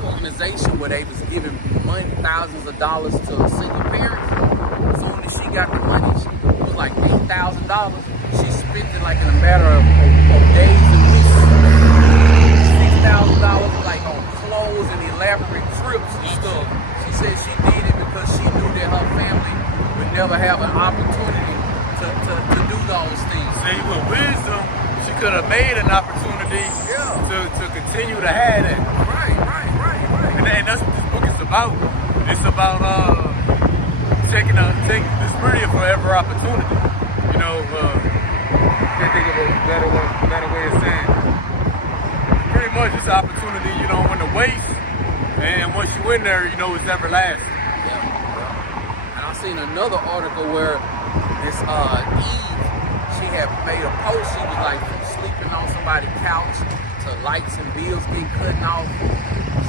organization where they was giving money, thousands of dollars to a single parent. As soon as she got the money, it was like $8,000. She spent it like in a matter of days and weeks. $6,000 like on clothes and elaborate trips and stuff. She said she did it because she knew that her family would never have an opportunity to do those things. See, with wisdom, she could have made an opportunity to continue to have that. Right. And that's what this book is about. It's about taking this really a forever opportunity. You know, can't think of a better way of saying it. Pretty much it's an opportunity you don't want to waste, and once you in there, you know it's everlasting. Yeah. And I seen another article where this Eve, she had made a post. She was like from sleeping on somebody's couch to lights and bills getting cut off.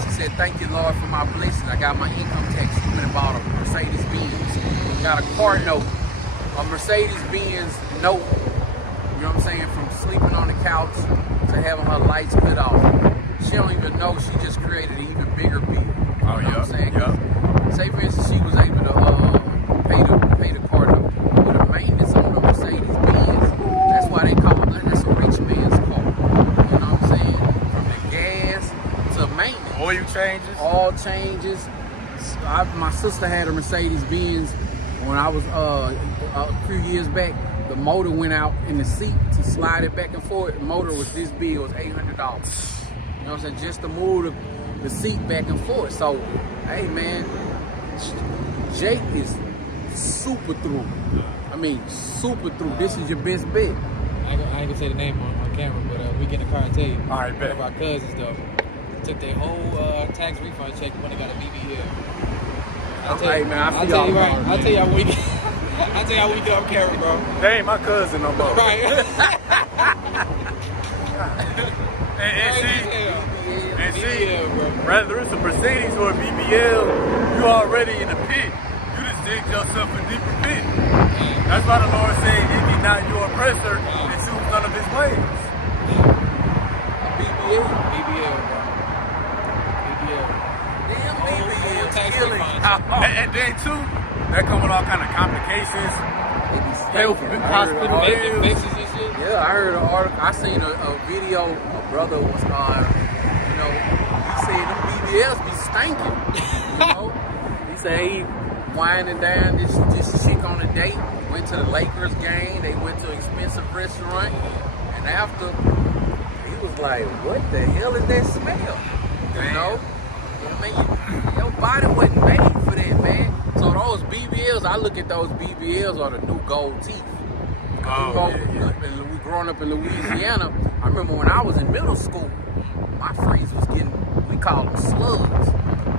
She said, "Thank you, Lord, for my blessings. I got my income tax." She went and bought a Mercedes-Benz. Got a car note, a Mercedes-Benz note. You know what I'm saying? From sleeping on the couch to having her lights cut off. She don't even know she just created an even bigger bill. Oh, you know what I'm saying? Yeah. Say for instance, she was able to pay the car note with a maintenance on the Mercedes-Benz. That's why they call it. That's a rich man's car. You know what I'm saying? From the gas to maintenance. Oil changes. All changes. My sister had a Mercedes-Benz when I was a few years back. The motor went out in the seat to slide it back and forth. The motor was this big. It was $800. You know what I'm saying? Just to move the seat back and forth. So, hey man, Jake is super through. I mean, super through. This is your best bet. I ain't gonna say the name on camera, but we get in the car and tell you. All right, bet. One of our cousins though took their whole tax refund check when they got a BBL. Hey man, I'll tell you right. I'll tell you how we get. I'll tell you how we get on camera, bro. They ain't my cousin no more. Right. and see, BBL, bro. whether it's a Mercedes or a BBL, you already in the pit. You just dig yourself a deeper pit. That's why the Lord said, "If he not your oppressor, and choose none of his ways." BBL. BBL, bro. BBL. Damn, BBL tax killing. refund. And then too, that come with all kind of complications, health, hospital Fixes bills. and shit. Yeah, I heard an article. I seen a video. A brother was you know, he said them BBLs be stinking. You know, he said he winding down this chick on a date. Went to the Lakers game. They went to an expensive restaurant, and after he was like, "What the hell is that smell?" You know, I mean, your body wasn't made for that, man. So those BBLs, I look at those BBLs are the new gold teeth. We growing up in Louisiana, I remember when I was in middle school, my friends was getting, we call them slugs.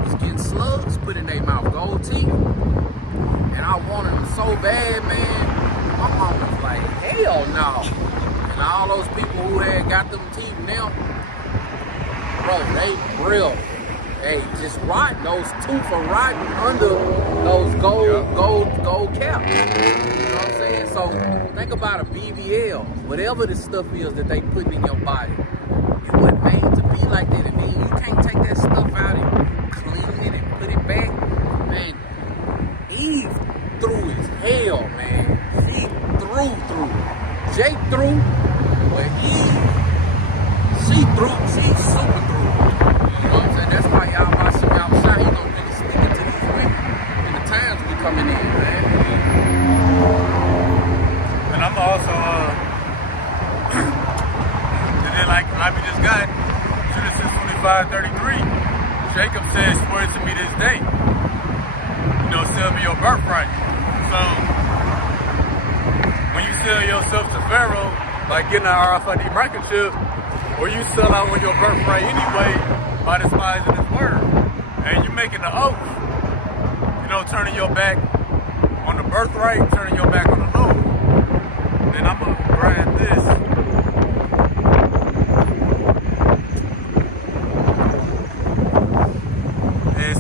Was getting slugs put in their mouth, gold teeth. And I wanted them so bad, man. My mom was like, hell no. And all those people who had got them teeth now, bro, they real. Hey, just rot. Those tooth are rotting under those gold caps. You know what I'm saying? So think about a BBL. Whatever the stuff is that they put in your body, it wasn't made to be like that. And then you can't take that stuff out and clean it and put it back. Man, Eve through as hell, man. She through. Jake through, but Eve, she's super through. You know what I'm saying? That's why y'all watching outside. You know, niggas sticking to these women. And the times we coming in, man. And I'm also, and then like we just got, Genesis 25:33, Jacob says, swear to me this day, you know, sell me your birthright. So, when you sell yourself to Pharaoh, like getting an RFID microchip, or you sell out on your birthright anyway, by despising his word. And you making the oath, you know, turning your back on the birthright, turning your back on the Lord. Then I'm gonna grab this.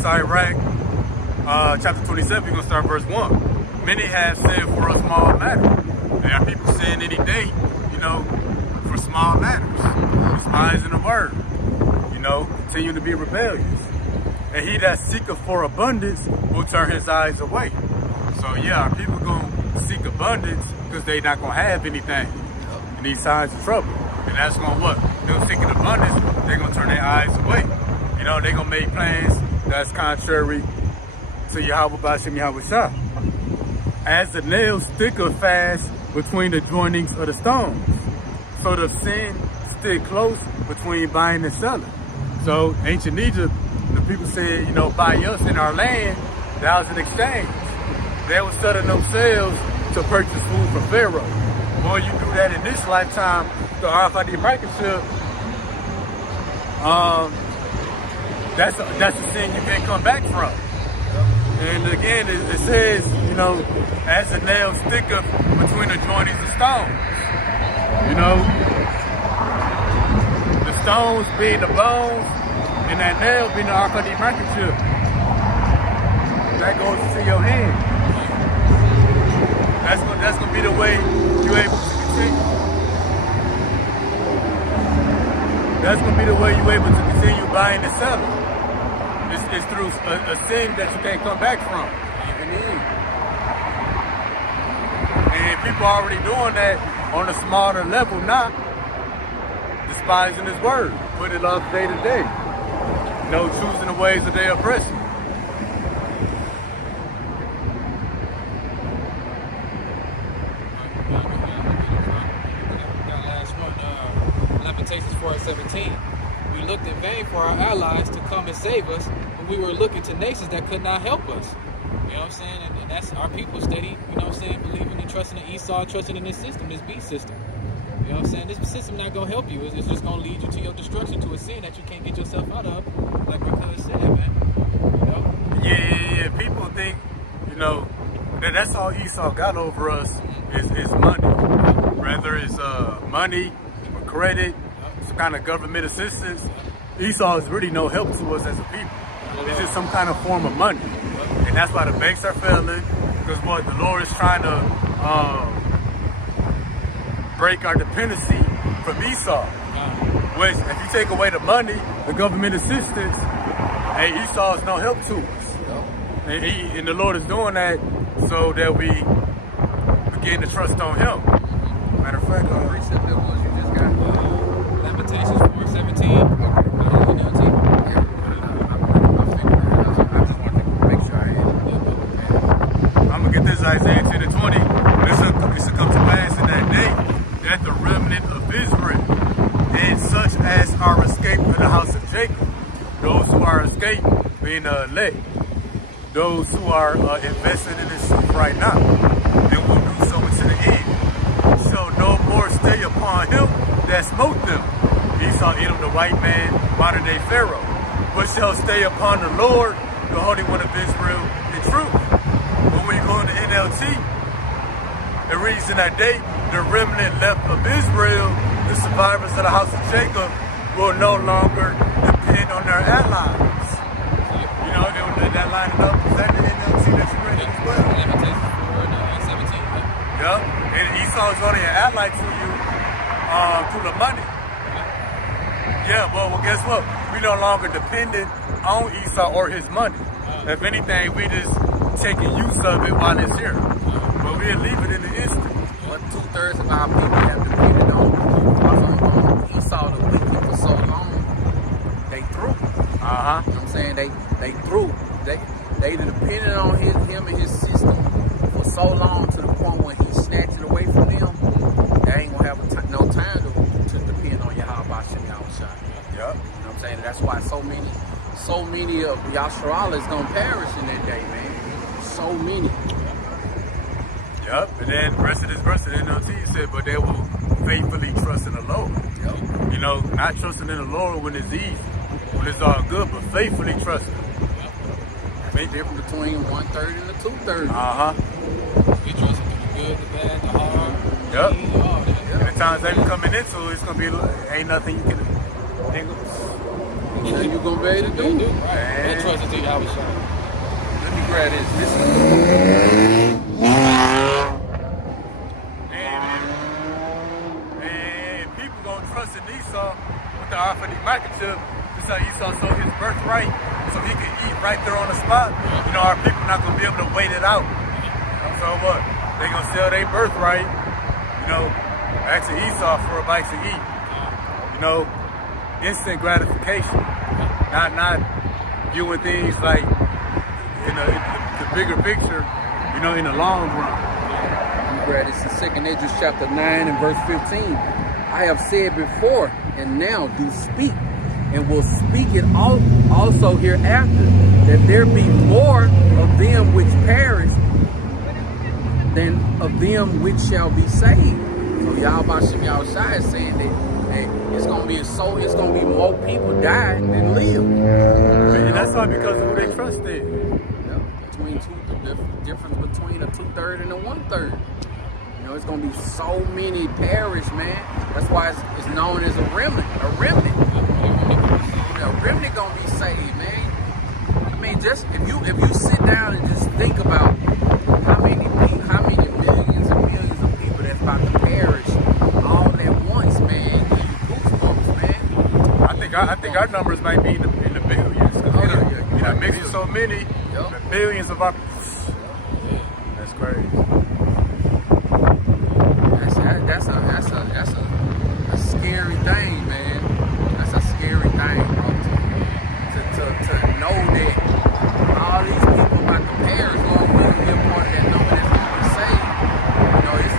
Sirach, chapter 27, we're going to start verse 1. Many have said for a small matter. There are people saying any day, for small matters. Despise in the word. Continue to be rebellious. And he that seeketh for abundance will turn his eyes away. So yeah, people going to seek abundance because they not going to have anything in these times of trouble. And that's going to what? They're seeking abundance, they're going to turn their eyes away. They're going to make plans that's contrary to Yahweh B'Shem Yahweh Shah. As the nail sticketh fast between the joinings of the stones, so the sin stick close between buying and selling. So ancient Egypt, the people said, buy us in our land, that was an exchange. They were selling themselves to purchase food from Pharaoh. Well, you do that in this lifetime, the RFID microchip, that's a sin you can't come back from. And again, it says, as the nail sticketh between the joinings of stones. The stones being the bones, and that nail being the RFID microchip. That goes into your hand. That's gonna be the way you're able to continue. That's gonna be the way you're able to continue buying and selling. It's through a sin that you can't come back from. And people are already doing that on a smaller level now, despising his word, putting it off day to day. Choosing the ways of their oppression. Last one, Lamentations 4:17. We looked in vain for our allies to come and save us, when we were looking to nations that could not help us. You know what I'm saying? And that's our people steady, believing and trusting in Esau, trusting in this system, this beast system. You know what I'm saying? This system not going to help you. It's just going to lead you to your destruction, to a sin that you can't get yourself out of, like my cousin said, man. Yeah. People think, that's all Esau got over us is money. Whether it's money or credit, some kind of government assistance. Esau is really no help to us as a people. It's just some kind of form of money. And that's why the banks are failing, because the Lord is trying to break our dependency from Esau. Which, if you take away the money, the government assistance, Esau is no help to us. And the Lord is doing that so that we begin to trust on Him. Matter of fact, Reset the ones you just got. Lamentations 4:17. Isaiah 10:20. This will come to pass in that day that the remnant of Israel and such as are escaped in the house of Jacob, those who are escaped being elect, those who are invested in this right now, and will do so unto the end, shall no more stay upon him that smote them. Esau, Edom, the white man, modern day Pharaoh, but shall stay upon the Lord, the Holy One of Israel, in truth. When you go into NLT, it reads in that day, the remnant left of Israel, the survivors of the house of Jacob, will no longer depend on their allies. That lined up. Is that the NLT that you read as well? Lamentations 4:17. Yep. And Esau is only an ally to you through the money. Yeah, well, guess what? We no longer dependent on Esau or his money. If anything, we just taking use of it while it's here. But we'll leave it in the instant. But 2/3 of our people have depended on Esau the wicked for so long. They threw. You know what I'm saying? They threw. They depended on him and his system for so long, to the point when he snatched it away from them, they ain't gonna have no time to depend on Yahweh B'Shem Yahweh Shai. Yep. You know what I'm saying? That's why so many of Yasharala is gonna perish in that day, man. So many. Yep. And then the rest of this verse in NLT said, but they will faithfully trust in the Lord. Yep. Not trusting in the Lord when it's easy, when it's all good, but faithfully trusting. That's the difference between 1/3 and the 2/3. We trust him through the good, the bad, the hard. Yep. All that. And the times they be coming into, it's gonna be ain't nothing you can. Then you gonna be able to do it. Right. And trust into Yahweh Shai. Let me grab this. This is and people gonna trust in Esau with the Alpha microchip. This how Esau sold his birthright so he can eat right there on the spot. You know, our people not gonna be able to wait it out. So what? They gonna sell their birthright, you know, back to Esau for a bite to eat. You know, instant gratification. Not viewing things like in the bigger picture, you know, in the long run. Brad, it's in 2nd Esdras chapter 9 and verse 15. I have said before, and now do speak, and will speak it also hereafter, that there be more of them which perish than of them which shall be saved. So Yahweh Shai is saying that hey, it's gonna be more people die than live. And that's all because of who they trusted. The difference between a 2/3 and a 1/3. You know, it's gonna be so many perish, man. That's why it's known as a remnant. A remnant. A remnant gonna be saved, man. I mean, just if you sit down and just think about how many millions and millions of people that's about to perish all at once, man. Give you goosebumps, man. I think our numbers might be in the billions. You know, mixing so many, the billions of our. That's crazy. That's a scary thing, man. That's a scary thing, bro. To know that all these people about to perish, Lord, will be a part of that number that's going to be saved. You know, this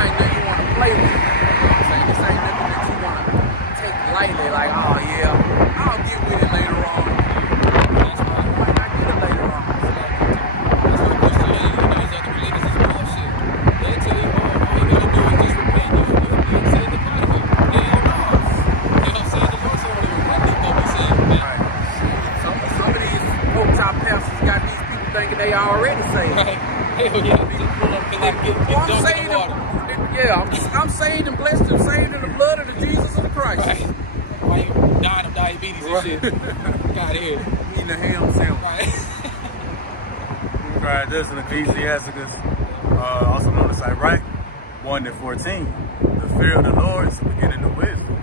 ain't nothing you want to play with. You know what I'm saying? This ain't nothing that you want to take lightly, like, oh yeah, I'll get with it later on. That's why I might not get it later on. That's what Christianity and these other religions is bullshit. They tell you, all you gotta do is just repent, you'll be saved up out of here. They don't know. You know what I'm saying? The Lord said, "What you gonna be saved, man?" Some of these hotel pastors got these people thinking they already saved. Right? Hell yeah. Just pull up and let get dunked in the water. I'm saved and blessed and saved in the blood of the Jesus of the Christ. Right. Why you dying of diabetes and shit? God here. Eating a ham sandwich. Right. Right, this is Ecclesiasticus, also known as right 1 to 14. The fear of the Lord is the beginning of wisdom.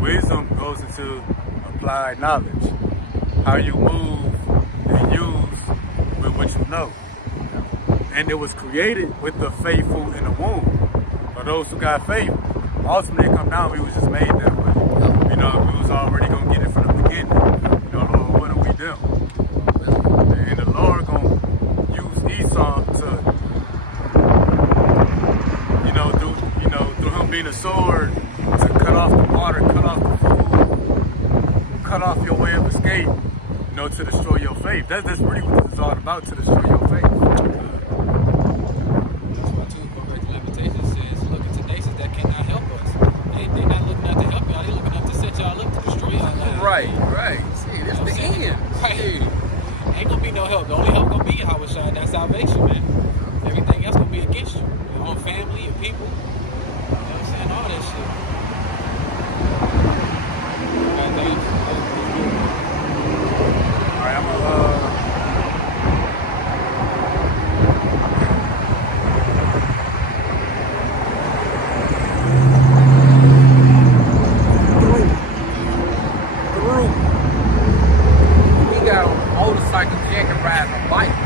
Wisdom goes into applied knowledge, how you move and use with what you know. And it was created with the faithful in the womb. For those who got faith, ultimately come down, we was just made that way. You know, we was already going to get it from the beginning. You know, Lord, what are we doing? And the Lord going to use Esau to, through him being a sword, to cut off the water, cut off the food, cut off your way of escape, to destroy your faith. That's really what this is all about, to destroy your faith. That's why too, Correct Levitation says, look into nations that cannot help us. They not looking out to help y'all, they looking up to set y'all up to destroy y'all lives. Right. See, this is the end. Right. Ain't gonna be no help. The only help gonna be Yahweh Shai, that's salvation, man. Everything else gonna be against you. Your own family, your people. You know what I'm saying? All that shit. Alright, I'm gonna He got a motorcycle jacket riding a bike.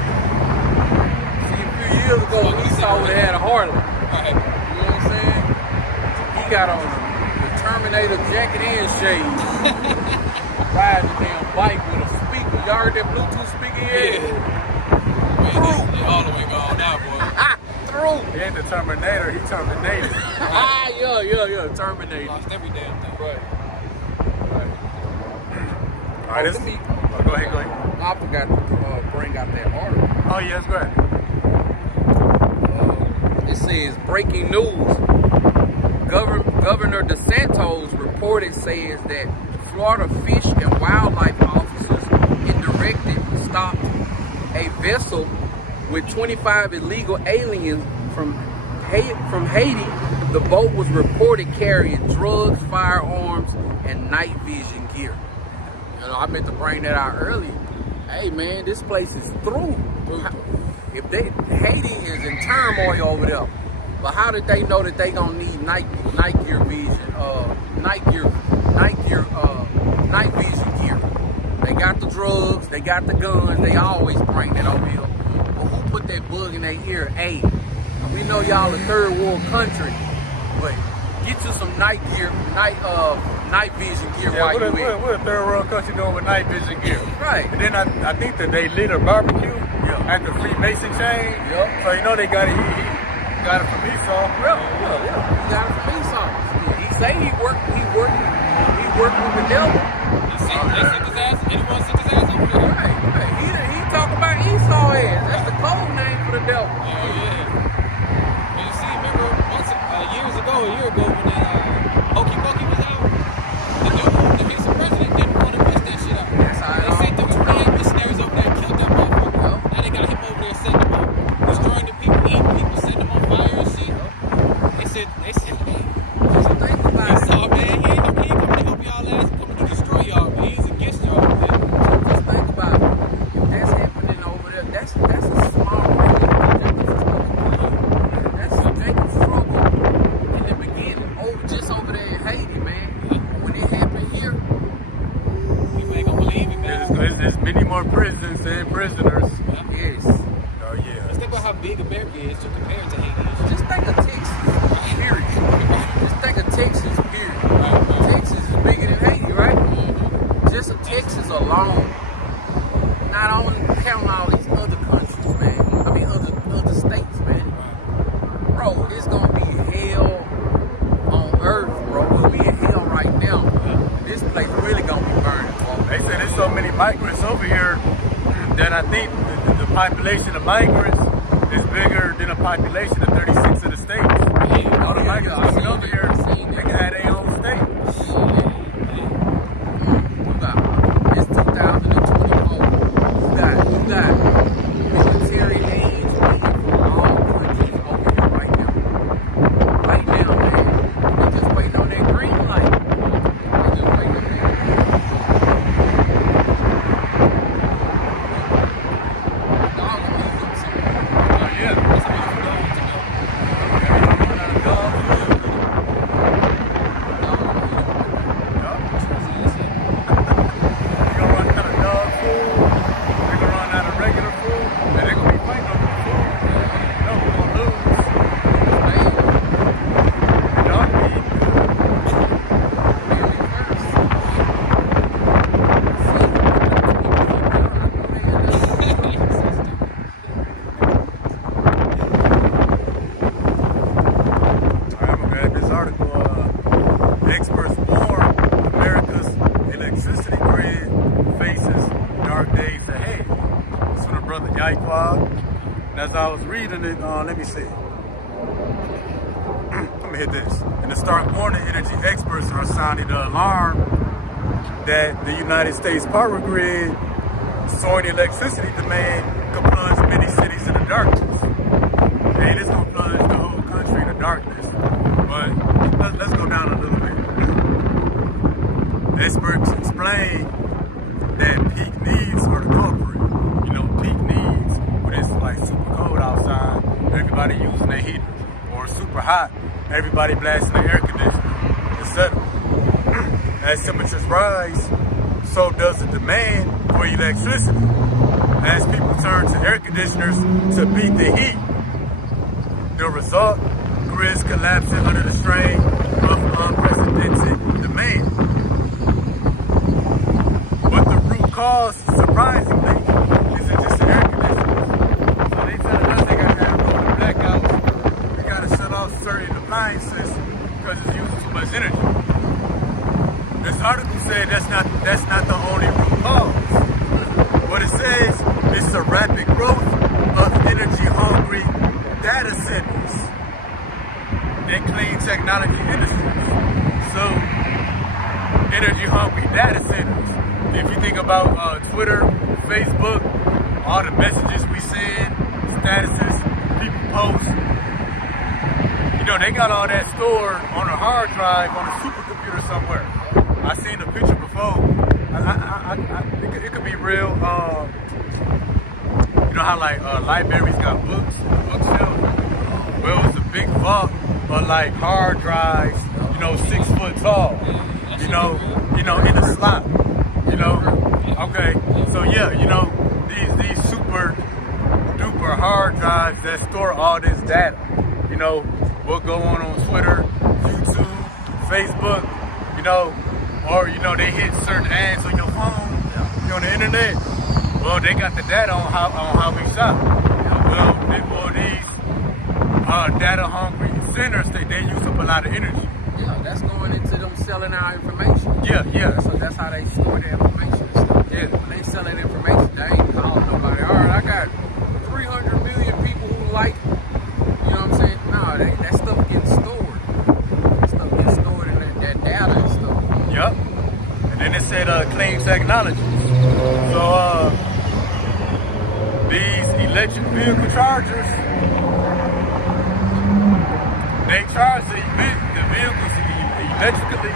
See, a few years ago, Esau would have had a Harley. Right. You know what I'm saying? He got on the Terminator jacket and shades. Riding the damn bike with a speaker. Y'all heard that Bluetooth speaker here? Yeah. Man, they all the way gone now, boy. Through. He ain't the Terminator, he Terminated. Yeah, Terminator. Lost every damn thing. Right. Alright, this. Let me- Go ahead. I forgot to bring out that article. Oh, yes, go ahead. It says, breaking news. Governor DeSantis reported says that Florida Fish and Wildlife officers indirectly stopped a vessel with 25 illegal aliens from Haiti. The boat was reported carrying drugs, firearms, and night vision gear. I meant to bring that out earlier. Hey man, this place is through. If Haiti is in turmoil over there, but how did they know that they gonna need night gear vision, night vision gear? They got the drugs, they got the guns, they always bring that over here. But who put that bug in their ear? Hey, we know y'all a third world country, but get you some night vision gear while you in. What a third world country doing with night vision gear? Right. And then I think that they lit a barbecue at the Freemason chain. Yep. So you know they got it. He got it from Esau. Yeah. He got it from Esau. He say he worked with the devil. They sent his ass, anyone sent his ass over there. Right. He talk about Esau ass. That's the code name for the devil. Oh yeah. But you see, remember a year ago when that Hokey Pokey was out, the Haitian president didn't want to miss that shit out. That's how They sent them 28 missionaries over there and killed that motherfucker. Now they got him over there setting them up, destroying the people, eating people, setting them on fire and shit. They said, hey, Just think about it. Esau, man, he ain't coming to help y'all ass, he coming to destroy y'all, man. He's against y'all, man. Just think about it. If that's happening over there, that's a small that's Jacob's struggle in the beginning. Just over there in Haiti, man. When it happened here, People ain't gonna believe it, man. There's many more prisons and prisoners. yes. Oh yeah. Let's think about how big America is to compare it to Haiti. Just think of Texas, period. Just think of Texas, period. Texas is bigger than Haiti, right? Just Texas alone. Not only counting all these other countries, man. I mean, other states, man. Bro, it's gonna be hell on earth, bro. It's gonna be hell right now. This place really gonna be burning, bro. They say there's so many migrants over here that I think the population of migrants is bigger than the population of 36 of the states. All the migrants coming over here, they can have their own state. It's 2024. You got military age from all countries over here right now. Right now, man. They just waiting on that green light. They just waiting on that. Dog gonna eat them soon. Oh yeah. That's a beautiful dog to know. They're gonna run out of dog food. They're gonna run out of regular food. And they're gonna be fighting over the food. You know, we're gonna lose. The dog be eating good. I'm gonna grab this article. Experts warn America's electricity grid faces dark days ahead. This from the brother Yaikwab. And as I was reading it, let me see. Let me hit this. In the stark warning, energy experts are sounding the alarm that the United States power grid soaring electricity demand could plunge many cities into darkness. And it's gonna plunge the whole country into darkness. But let's go down a little bit. Experts explain that peak needs are the culprit. You know, peak needs when it's like super cold outside, everybody using their heater, or super hot, everybody blasting their air conditioner, etc. As temperatures rise, so does the demand for electricity. As people turn to air conditioners to beat the heat, the result, grids collapsing under the strain of unprecedented demand. But the root cause, surprisingly, isn't just the air conditioners. So they tell us they gotta have rolling blackouts. They gotta shut off certain appliances because it's using too much energy. This article said that's not the only root cause. What it says is the rapid growth of energy-hungry data centers and clean technology industries. So, energy-hungry data centers. If you think about Twitter, Facebook, all the messages we send, statuses, people post, you know, they got all that stored on a hard drive on a supercomputer somewhere. I seen the picture before. I real, you know how like libraries got books, bookshelf? Well, it was a big vault of like hard drives, you know, 6 foot tall, you know, in a slot, you know. Okay, so yeah, you know, these super duper hard drives that store all this data, you know, what go on Twitter, YouTube, Facebook, you know, or you know they hit certain ads on your phone, you know, on the internet. Well, they got the data on how we shop. Well, these data hungry centers, they use up a lot of energy. Yeah, that's going into them selling our information. Yeah. So that's how they store their information and stuff. Yeah. When they selling information, they ain't calling nobody. All right, I got 300 million people who like, you know what I'm saying? No, that stuff getting stored. That stuff gets stored in that data and stuff. Yep. And then it said clean technologies. So these electric vehicle chargers, they charge the vehicles electrically,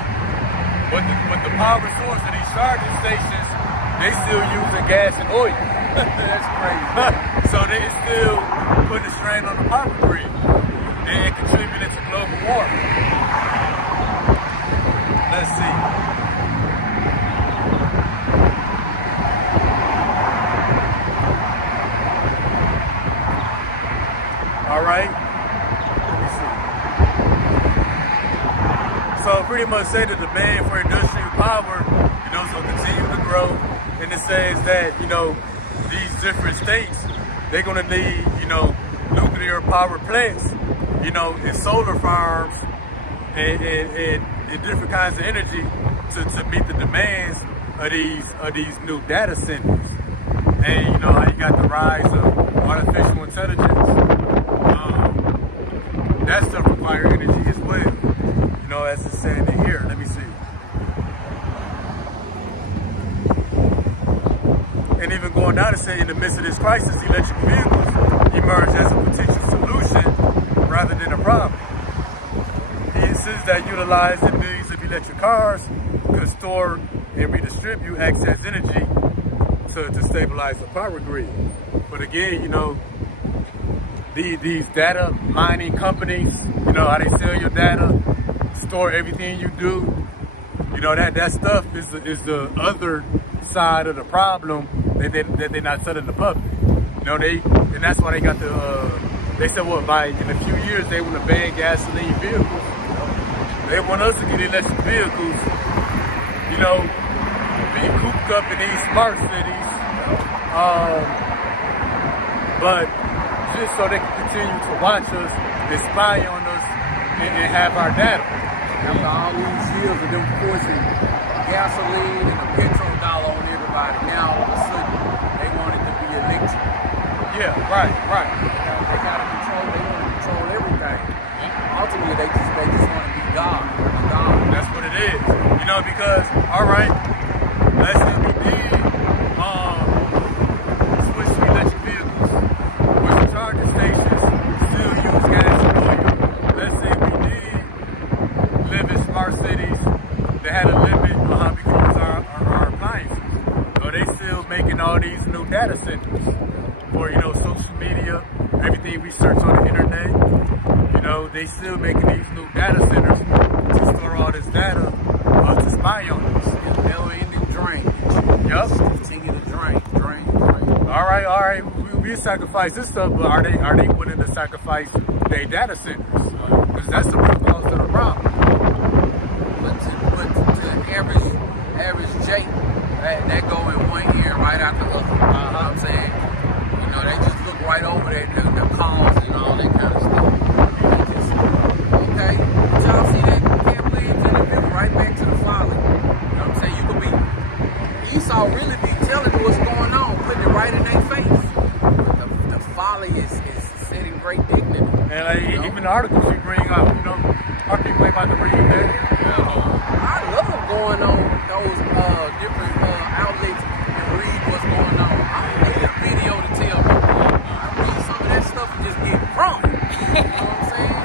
but the power source of these charging stations, they still using gas and oil. That's crazy. So they still putting a strain on the power grid and contributing to global warming. Let's see. All right. Let me see. So pretty much say the demand for industrial power, you know, so continue to grow. And it says that, you know, these different states, they're gonna need, you know, nuclear power plants, you know, and solar farms and different kinds of energy to meet the demands of these new data centers. And you know how you got the rise of artificial intelligence. That stuff requires energy as well. You know, as it's saying in here. Let me see. And even going down to say, in the midst of this crisis, electric vehicles emerge as a potential solution rather than a problem. He insists that utilizing millions of electric cars could store and redistribute excess energy to stabilize the power grid. But again, you know, these data mining companies, you know, how they sell your data, store everything you do, you know, that stuff is the other side of the problem that they're not selling the public. You know, and that's why they got they said, well, in a few years they want to ban gasoline vehicles. They want us to get electric vehicles, you know, being cooped up in these smart cities, but just so they can continue to watch us and spy on us and have our data. After all these years of them forcing gasoline and a petrol dollar on everybody, now all of a sudden they want it to be electric. Yeah, right. They got to control. They want to control everything. Ultimately, they just want to be God. That's what it is. You know, because all right, let's say we did switch to electric vehicles, which the charging stations still use gas and oil. Let's say we did live in smart cities that had a limit on how we use our appliances. So they still making all these new data centers for, you know, social media, everything we search on the internet. You know, they still making these new data centers to store all this data to spy on us. It's never-ending drain. Yup. Continue to drain. All right. We sacrifice this stuff, but are they willing to sacrifice their data centers? Because that's the real cause of the problem. But to the average Jake, that go in one ear right out the other. You know what I'm saying? You know, they just look right over there, the calls and all that kind of stuff. Okay, but y'all see that? Can't believe interview right back to the folly. You know what I'm saying? You could be Esau really be telling you what's going on, putting it right in their face. The folly is setting great dignity. And like, you know? Even the articles you bring up, you know, our people ain't about to read that. I love going on those different outlets and read what's going on. I don't need a video to tell me. I read some of that stuff and just get drunk. You know what I'm saying?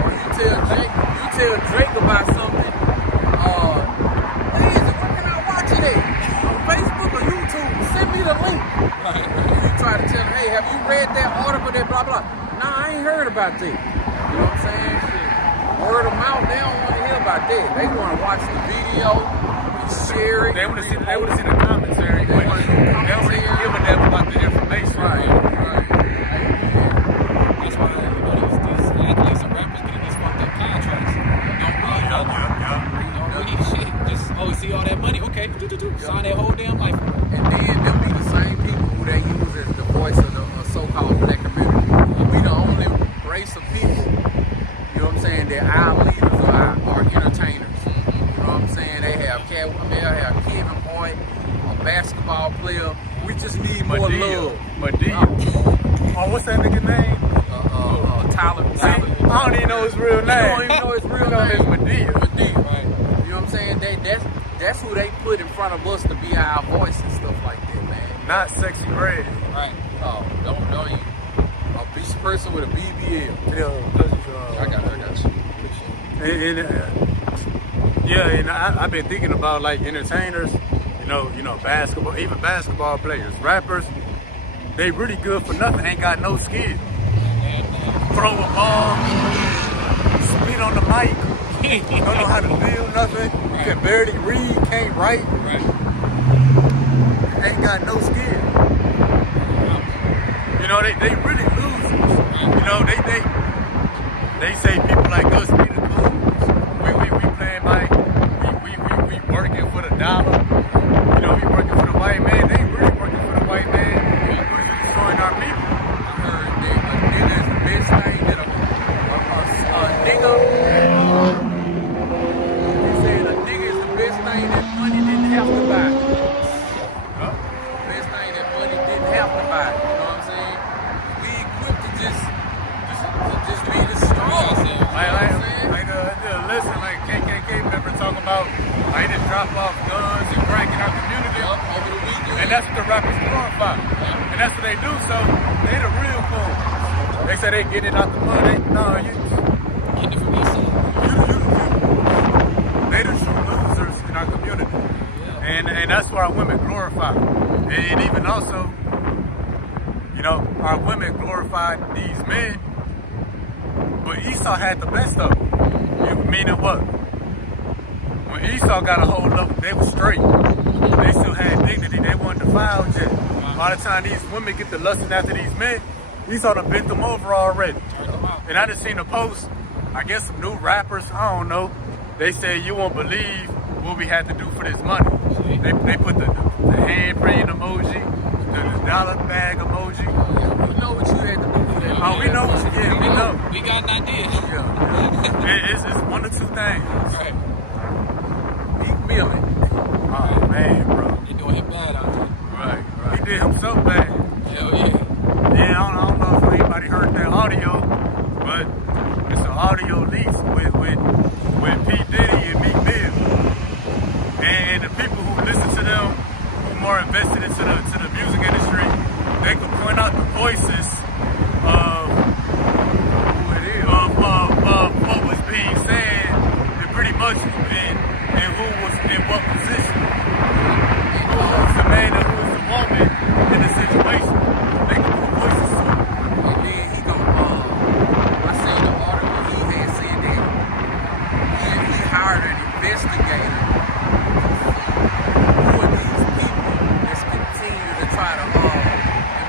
Or you tell Drake about something. What is it? Where can I watch it at? On Facebook or YouTube? You try to tell them, hey, have you read that article that blah blah? Nah, I ain't heard about that. You know what I'm saying? Shit. Word of mouth, they don't want to hear about that. They want to watch the video, share it. They want to see the commentary. They want to give a damn about the information. Right. That's why these athletes and rappers getting these fucked up contracts. Don't really know. Don't really shit. Just see all that money. Okay, sign their whole damn life. And then they'll be the same people who they use as the voice of the so-called black community. We the only race of people, you know what I'm saying, that our leaders are entertainers. You know what I'm saying? They have Kevin Hart, a basketball player. We just need more love. Madea. Oh, what's that nigga name? Tyler. I don't even know his real name. You don't even know his real name. It's Madea. Madea. Right. You know what I'm saying? That's who they put in front of us to be our voice and stuff like that, man. Not Sexy Red. Right. Oh, don't know you. A beach person with a BBL. Yeah, I got you. And I've been thinking about like entertainers, you know, basketball, even basketball players, rappers. They really good for nothing. Ain't got no skill. Throw a ball, spit on the mic. Don't know how to build nothing. Can barely read, can't write. Ain't got no skill. You know, they really losers. You know, they say people like us be the cool. We playing like we working for the dollar. You know, we working for the white man. They really working for the white man. We're destroying our people. I heard that a nigga is the best thing that a nigga. He said a nigga is the best thing that money didn't have to buy. Best thing that money didn't have to buy. You know what I'm saying? We equipped to just be the strong. Listen, like KKK member talking about they just drop off guns and crack in our community. Over the weekend. And that's what the rappers glorify. And that's what they do, so they the real cool. They say they get it out the mud. You Getting it from East Side. they the true losers in our community. And that's why our women glorify. And even also, you know, our women glorify these men. But Esau had the best of them. Meaning what? When Esau got a hold of them, they were straight. They still had dignity. They weren't defiled yet. By the time these women get to lusting after these men, Esau done bent them over already. And I just seen a post, I guess some new rappers, I don't know. They said you won't believe what we had to do for this money. They put the handprint emoji, the dollar bag emoji. We know what you had to do for that. Oh, we know what you did. We know. We got an idea. It's one of two things. Right. Meek Millie. Oh man, bro. He doing him bad out there. Right. He did himself bad. Hell yeah. Yeah, I don't know if anybody heard that audio, but it's an audio lease with P. Diddy and Meek Mill. And the people who listen to them, who are more invested into the music industry, they can point out the voices of what was being said, and pretty much and who was in what position. Who was the man and who was the woman in the situation. They can put voices to it. And then he go, I seen the article he had said that he hired an investigator. Who are these people that's continue to try to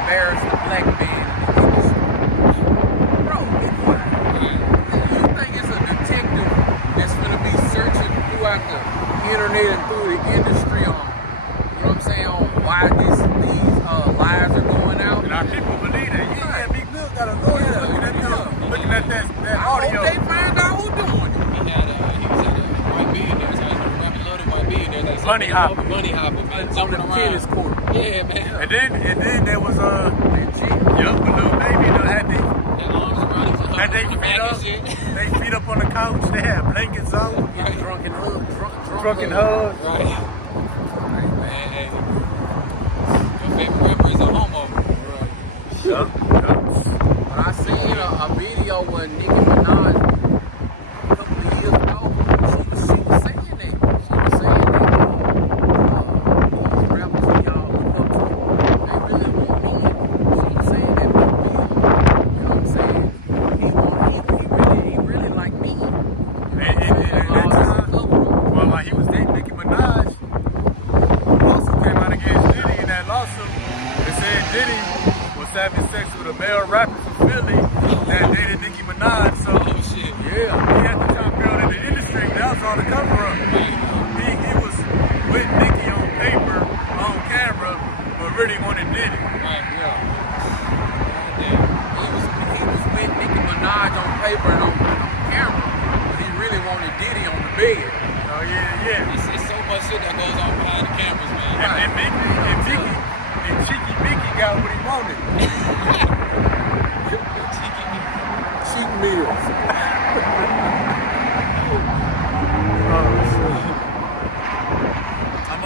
embarrass the black man in the industry? Bro, be quiet. You think it's a detective that's gonna be searching throughout the internet and through the industry on, you know what I'm saying, on why these lies are going out? And our people believe that. Yeah, Meek Mill got a lawyer looking at that I audio. hope they find out who doing it. He was at a white billionaires. I was rapping loaded white billionaires. Like Bunny hopper. Bunny hopper, man. On Jumping the around. tennis court. Yeah, man. And then there was young little baby that had Their arms around each other. they on the back and shit. they feet up on the couch. They had blankets on, Get drunk and hug. drunken hugs. Right. Man, hey. Your favorite rapper is a homo. But I seen a video where Nicki Minaj a couple of years ago, she was saying that. She was saying that these rappers who y'all look up to, they really want Diddy was having sex with a male rapper from Philly that dated Nicki Minaj. So Oh shit. yeah, he had the top girl in the industry. That was on the cover up. He was with Nicki on paper, on camera, but really wanted Diddy. Right. Yeah. Damn. He was with Nicki Minaj on paper and on camera. But he really wanted Diddy on the bed. Oh yeah. It's so much shit that goes on behind the cameras, man. And Cheeky Mickey got what he wanted. Cheap meals. I'm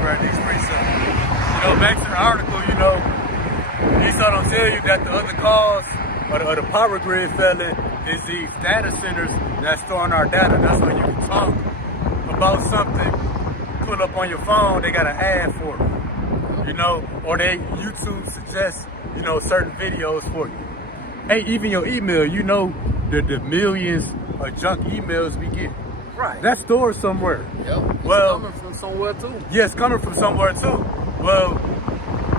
grab these precepts. Back to the article, Esau don't tell you that the other cause of the power grid failing is these data centers that storing our data. That's when you can talk about something, pull up on your phone, they got an ad for it, or they YouTube suggests, certain videos for you. Hey, even your email, the millions of junk emails we get. Right. That's stored somewhere. Yep. It's Well- coming from somewhere too. Yes, coming from somewhere too. Well,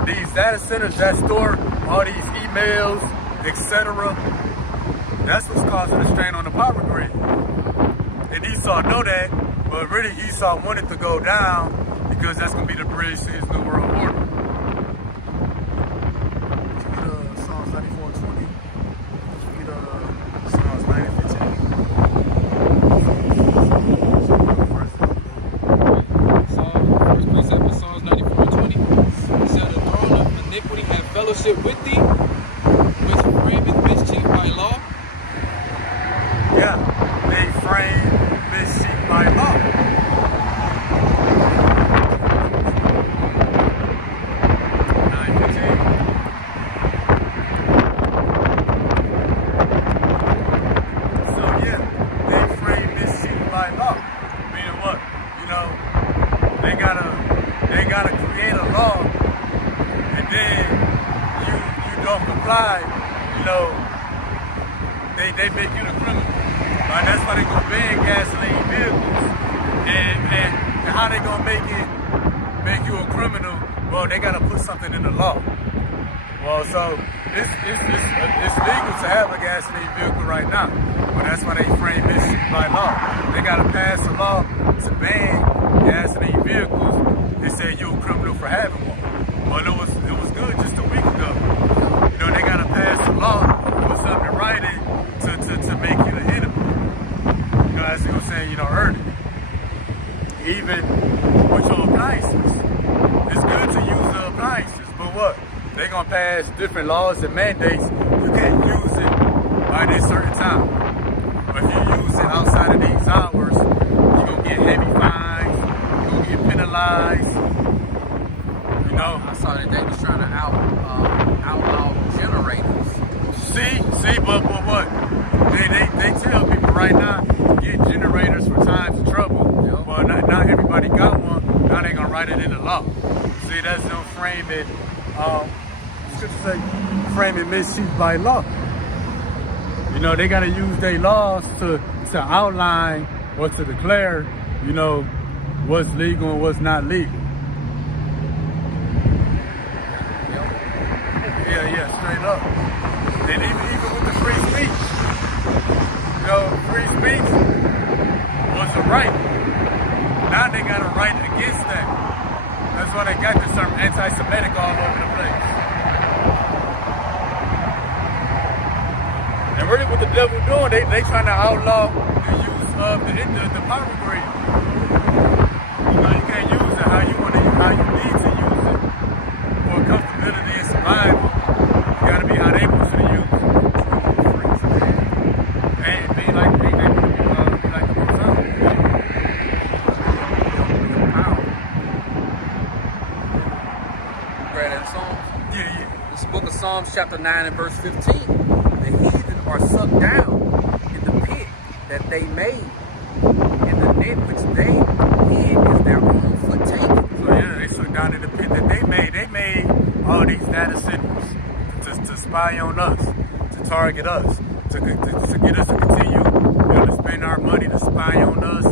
these data centers that store all these emails, etc., that's what's causing the strain on the power grid. And Esau know that, but really Esau wanted to go down because that's going to be the bridge to his new world order. Psalms 94:20. Psalms 90:15. First precept of Psalms 94:20. It said, "The throne of iniquity have fellowship with thee, which frameth mischief by law." Yeah, they frame mischief by law. So yeah, they frame mischief by law. Meaning what? They gotta create a law, and then you don't comply. They make you the criminal. Right? That's why they gonna ban gasoline vehicles. And how they gonna make you a criminal? Well, they gotta put something in the law. Well, so it's legal to have a gasoline vehicle right now. But that's why they frame this shit by law. They gotta pass a law to ban gasoline vehicles and say you're a criminal for having one. Well, it was good just a week ago. They gotta pass a law or something in writing to make you the enemy. As you were saying, earn it. Even with your appliances. It's good to use the appliances, but what? They're gonna pass different laws and mandates. You can't use it by this certain time. But if you use it outside of these hours, you're gonna get heavy fines, you're gonna get penalized. I saw that they was trying to outlaw generators. See, but what? They tell people right now, get generators for times of trouble. Yep. Well, not everybody got one. Now they gonna write it in the law. See, that's them framing. Scripture say, framing mischief by law. They gotta use their laws to outline or to declare, what's legal and what's not legal. Yeah, straight up. And even with the free speech, free speech was a right. Now they got a right against that. That's why they got this term anti-Semitic all over the place. And really what the devil doing, they trying to outlaw the use of the power grid. You can't use it how you need to use it for comfortability and survival. You gotta be how they want you to use it. And be like the most out. Read that Psalms? Yeah. This book of Psalms chapter 9 and verse 15. The heathen are sucked down in the pit that they made, and the net which they hid is their own foot taken. So yeah, they sucked down in the pit that they made. They made all these data centers to spy on us, to target us, to get us to continue to spend our money, to spy on us,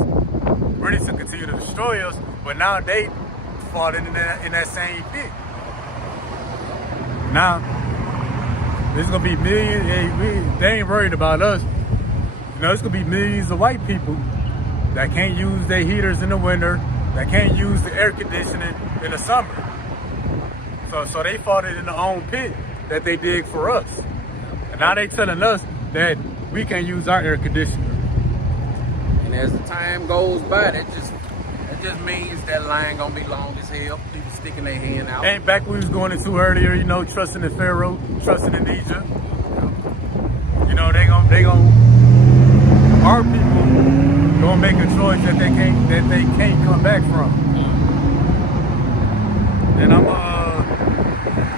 really to continue to destroy us. But now they fall in that same pit. Now, there's gonna be millions. They ain't worried about us. You know, it's gonna be millions of white people that can't use their heaters in the winter, that can't use the air conditioning in the summer. So they fought it in their own pit that they dig for us. And now they telling us that we can't use our air conditioner. And as the time goes by, that just means that line gonna be long as hell. People sticking their hand out. And back we was going into earlier, you know, trusting in Pharaoh, trusting in Egypt. You know, they gon' our people gonna make a choice that they can't come back from. And I'm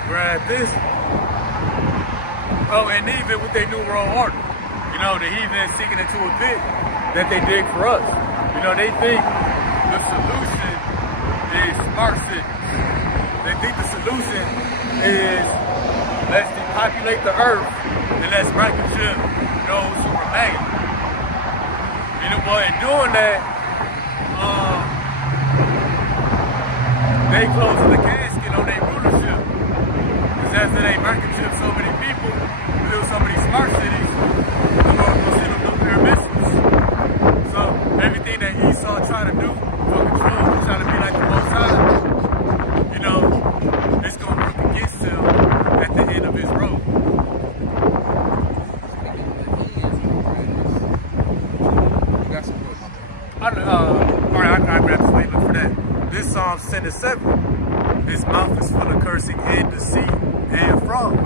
grab this. Oh, and even with their new world order, you know, the heathen sinking into a pit that they dig for us. You know, they think the solution is smart cities. They think the solution is let's depopulate the earth and let's microchip those who remain. You know, but in doing that, they closing the casket on their rulership. Because after they microchip so many people, build so many smart cities, they're going to send them nuclear missiles. So everything that Esau tried to do for control, trying to be like the Most High, you know, it's going to work against him at the end of his road. I grabbed the statement for that. This Psalm 77. His mouth is full of cursing and deceit and fraud.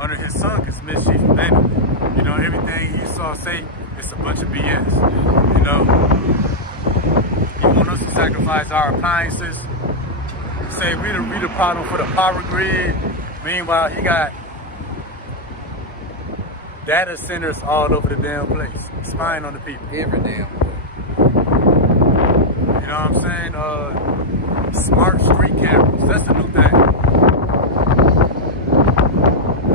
Under his tongue is mischief and vanity. You know, everything Esau say, it's a bunch of BS. You know, he want us to sacrifice our appliances. Say we the problem for the power grid. Meanwhile, he got data centers all over the damn place, spying on the people. Every damn. You know what I'm saying? Smart street cameras, that's the new thing.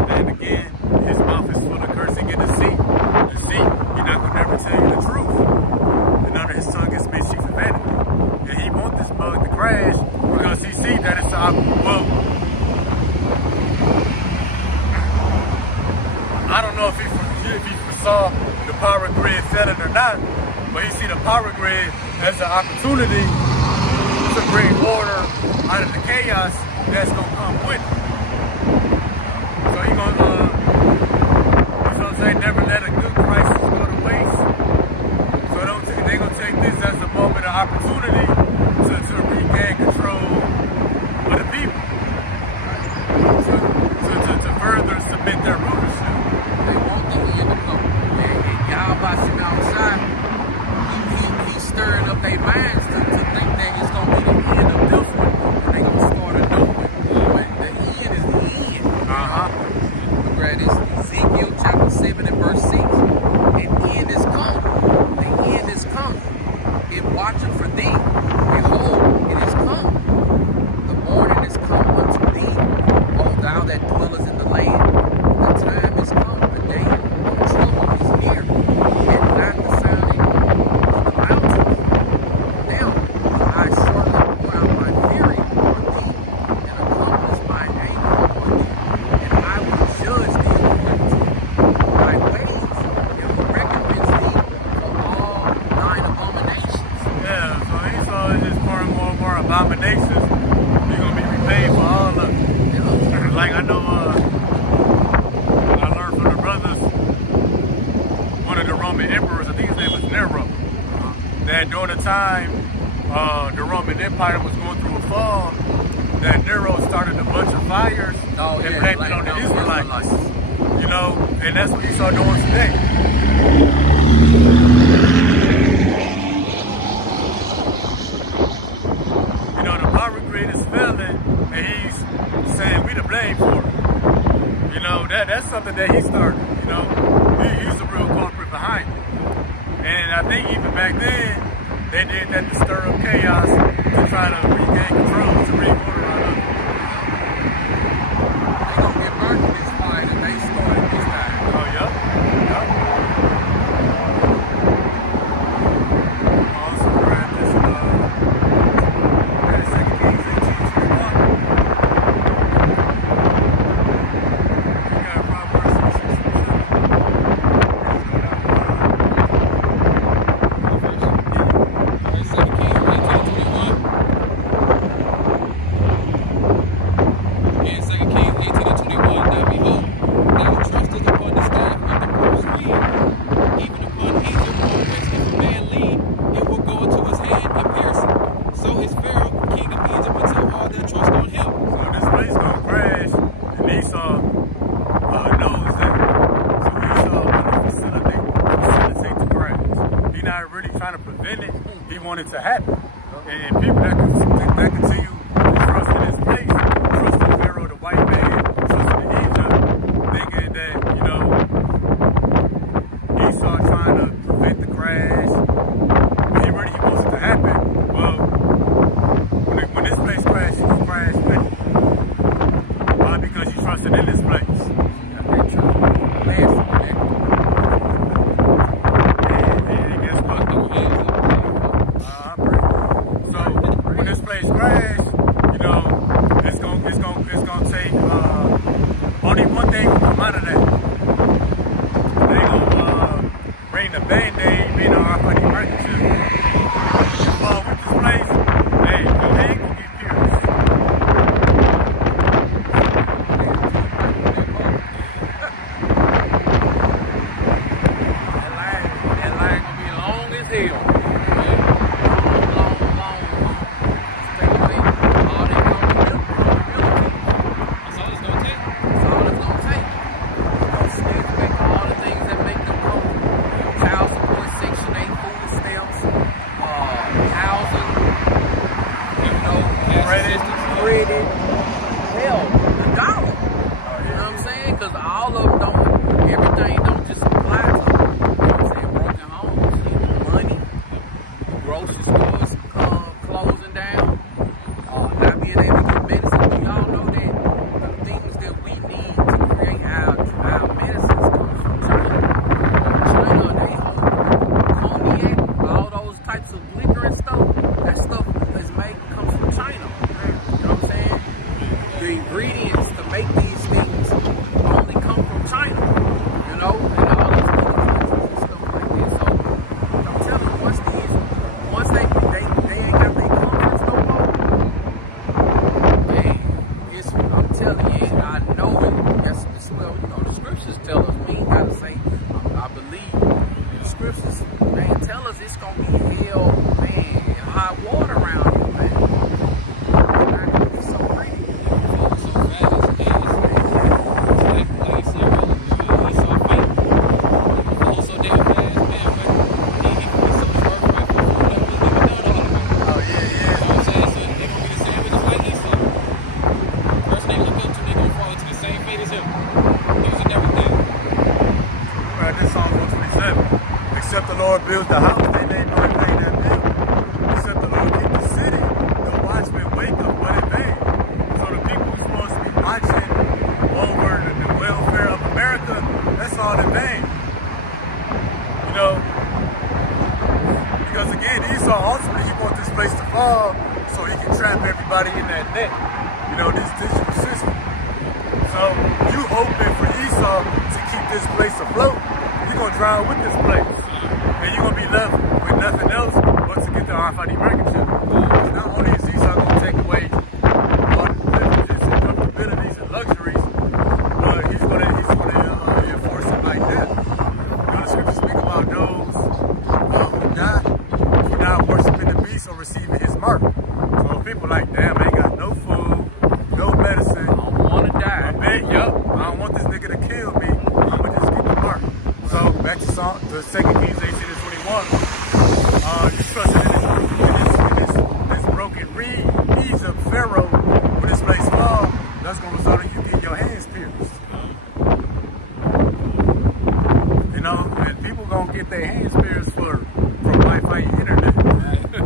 And again, his mouth is full of cursing and deceit. Deceit, he's not gonna never tell you the truth. And under his tongue is mischief and vanity. And he wants this mug to crash because he sees that it's well, I don't know if he foresaw the power grid failing or not, but he see the power grid as an opportunity to bring order out of the chaos that's gonna come with it. So he gonna, you know what I'm saying, never let a good crisis go to waste. So they gonna take this as a moment of opportunity to regain control of the people, to further submit their rulership. They want the end to come. And y'all about sitting outside, he's stirring up their minds to think that it's going to be the end of this one. And they going to start a new one. But the end is the end. Look at this. Ezekiel chapter 7 and verse 6. And end is come. The end is come. It watching for thee. Behold, it is come. The morning is come unto thee. O thou that dwellest in the land. The time is come. The day of trouble is near. And not the sounding of the mountains. Now I surely pour out my fury upon thee, and accomplish mine anger upon thee, and I will judge thee according to thy ways, and will recompense thee for all thine abominations. Yeah, so Esau is just pouring more and more abominations. You're gonna be repaid for all of them. Like I know, I learned from the brothers, one of the Roman emperors, I think his name was Nero, that during the time the Roman Empire was going through a fall, that Nero started a bunch of fires and blamed it on the Israelites. You know, and that's what Esau doing today. You know, the power grid is failing, and he's saying we to blame for it. You know, that's something that he started. You know, he's the real culprit behind it. And I think even back then, they did that to stir up chaos, to try to regain control, to bring order out of it. They gonna get burnt in this fire that they started this time. Oh, yeah. Also grab this, Second Kings 18:21. want it to happen. And people that continue to trust in this place, trust in Pharaoh, the white man, trust in Egypt, thinking that, you know, Esau trying to prevent the crash. He wants it to happen. Well, when this place crashes, you crash with it. Why? Because you trusted in this place. And guess what? So when this place crash, you know, it's gonna take only one thing to come out of that. They gonna bring the Band-Aid, you know, our fucking emergency. With this place, hey, they ain't gonna get pierced. That line gonna be long as hell. Long. Stay away. All they gonna do, That's all it's gonna take. that's all it's gonna take. Those snakes make all the things that make them grow. Child support, Section 8, food stamps, housing, you know, credit, hell, the dollar. You know what I'm saying? Because all of them don't, everything don't just apply to them. You know what I'm saying? Broken homes, money, grocery stores closing down, not being able to get medicine. We all know that the things that we need to create our medicines come from China. China, they cognac, all those types of liquor and stuff, that stuff is comes from China. You know what I'm saying? The ingredients to make these things only come from China. You know, and all these other countries and stuff like that. So I'm telling you, once they ain't got their comforts no more, man, I'm telling you, I know it. That's well, you know, the scriptures tell us. We ain't gotta say I believe. The scriptures, they tell us it's gonna be hell, man, high water around here, man. It's not gonna be so pretty. So fast, like you said earlier, he's so fake. He's so damn fast, man, but he can be so short, right? People don't even know that anymore. Oh, yeah. You know what I'm saying? So they're gonna be the same as like Esau. Person they look up to, they gonna fall into the same fate as him. Losing everything. Right, this Psalm 127. Except the Lord builds the house, they know in vain that build. Except the Lord keep the city, the watchmen wake up but in vain. So the people who's supposed to be watching over the welfare of America, that's all in vain. You know, because again, Esau ultimately he wants this place to fall so he can trap everybody in that net. You know, this digital system. So you hoping for Esau to keep this place afloat, you're gonna drown with this place. And you're gonna be left with nothing else but to get the Al-Fadi microchip. Not only is Esau gonna take away all the privileges and comfortabilities and luxuries, but he's gonna enforce it like that. You know, the scriptures speak about those who die for not worshiping the beast or receiving his mark. So people like, damn, I ain't got no food, no medicine. I don't wanna die. I don't want this nigga to kill me. I'ma just get the mark. So back to the 2 Kings 18:21. You trusted in this broken reed, Egypt, Pharaoh, when this place fall, that's gonna result in you getting your hands pierced. You know, and people gonna get their hands pierced from Wi-Fi and internet.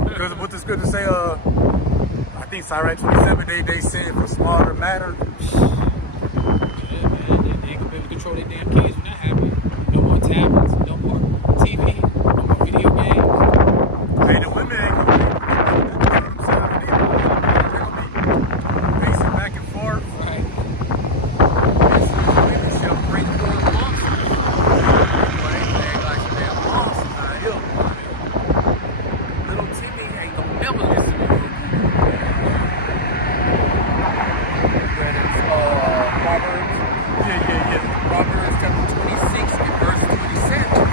Because what the scripture say, I think Sirach 27, they said for smarter matter. Yeah, man, they ain't gonna be able to control their damn kids when that happens. No more tablets, no more TV, no more video games. Hey, the women ain't gonna be themselves either. They're gonna be pacing back and forth. Right. Women shall bring forth monsters. But they act like some damn monsters out here. Little Timmy ain't gonna never listen to you. Whether it's Proverbs. Yeah. Proverbs chapter 26 and verse 27.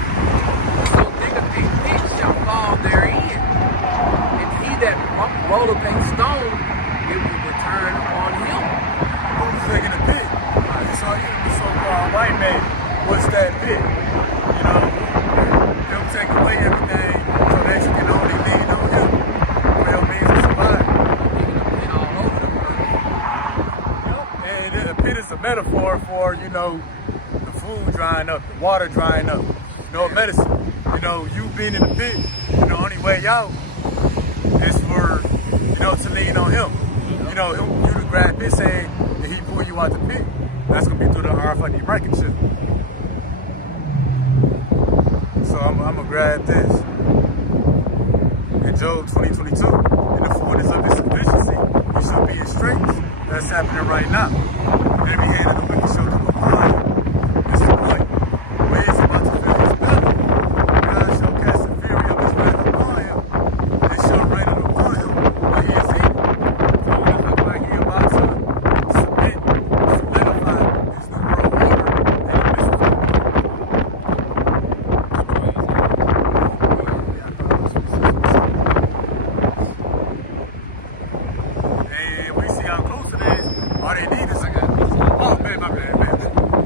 So nigga, a pit shall fall therein. it's a metaphor for, you know, the food drying up, the water drying up, you know, medicine. You know, you being in the pit, you know, only way out is for, you know, to lean on him. You know, you to grab his hand and he pull you out the pit. That's gonna be through the RFID microchip. So I'm gonna grab this. In Job 20:22, in the fullness of his sufficiency, he shall be in straits. That's happening right now. And every hand of the wicked shall come upon him. This is the point. Where he's about to fill his belly. God shall cast the fury of his wrath upon him. It shall rain upon him while he is eating. While he about to submit, solidify his new world order, and he misses it. And we see how close it is. All they need is oh man, my bad, man.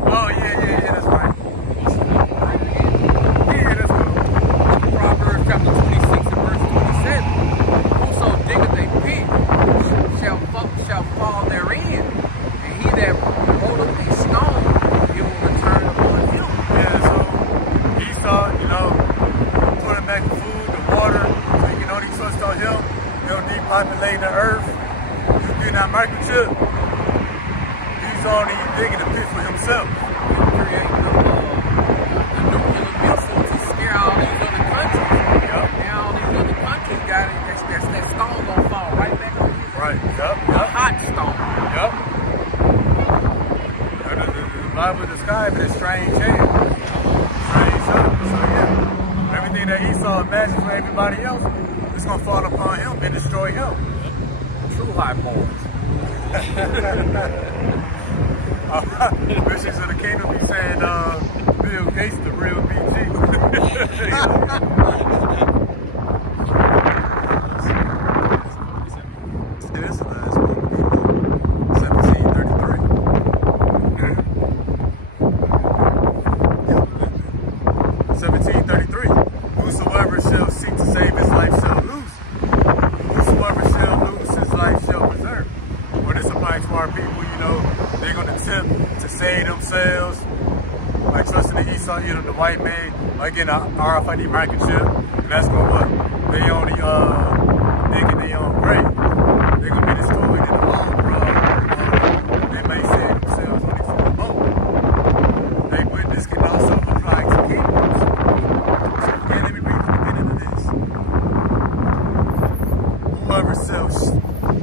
Oh yeah, that's right. Yeah, that's good. Proverbs chapter 26 and verse 27. Whoso diggeth a pit shall fall therein, and he that rolleth a stone, it will return upon him. Yeah, so Esau, you know, putting back the food, the water, so you can only trust on him. He'll depopulate the earth. You getting that microchip. He's only digging a pit for himself. Create a nuclear missile to scare all these other countries. Yup. Now all these other countries got it. That stone gonna fall right back on you. Right. Yup. A hot stone. Yup. The Bible describes it as strange hands. Strange up. So yeah. Everything that Esau imagined for everybody else is gonna fall upon him and destroy him. True high boys. Visions of the Kingdom be saying, Bill Gates, the real BG. It is the last one. 1733. 1733. Whosoever shall seek to save his life shall lose. Whosoever shall lose his life shall preserve. Well, this applies to our people, you know, they're going to attempt to save themselves by trusting the Esau, you know, the white man, by getting an RFID microchip. And that's going to what? They only digging their own grave. They're going to be destroyed in the long run. They may save themselves when they fall the boat. They put this can also apply to kingdoms. So again, let me read the beginning of this.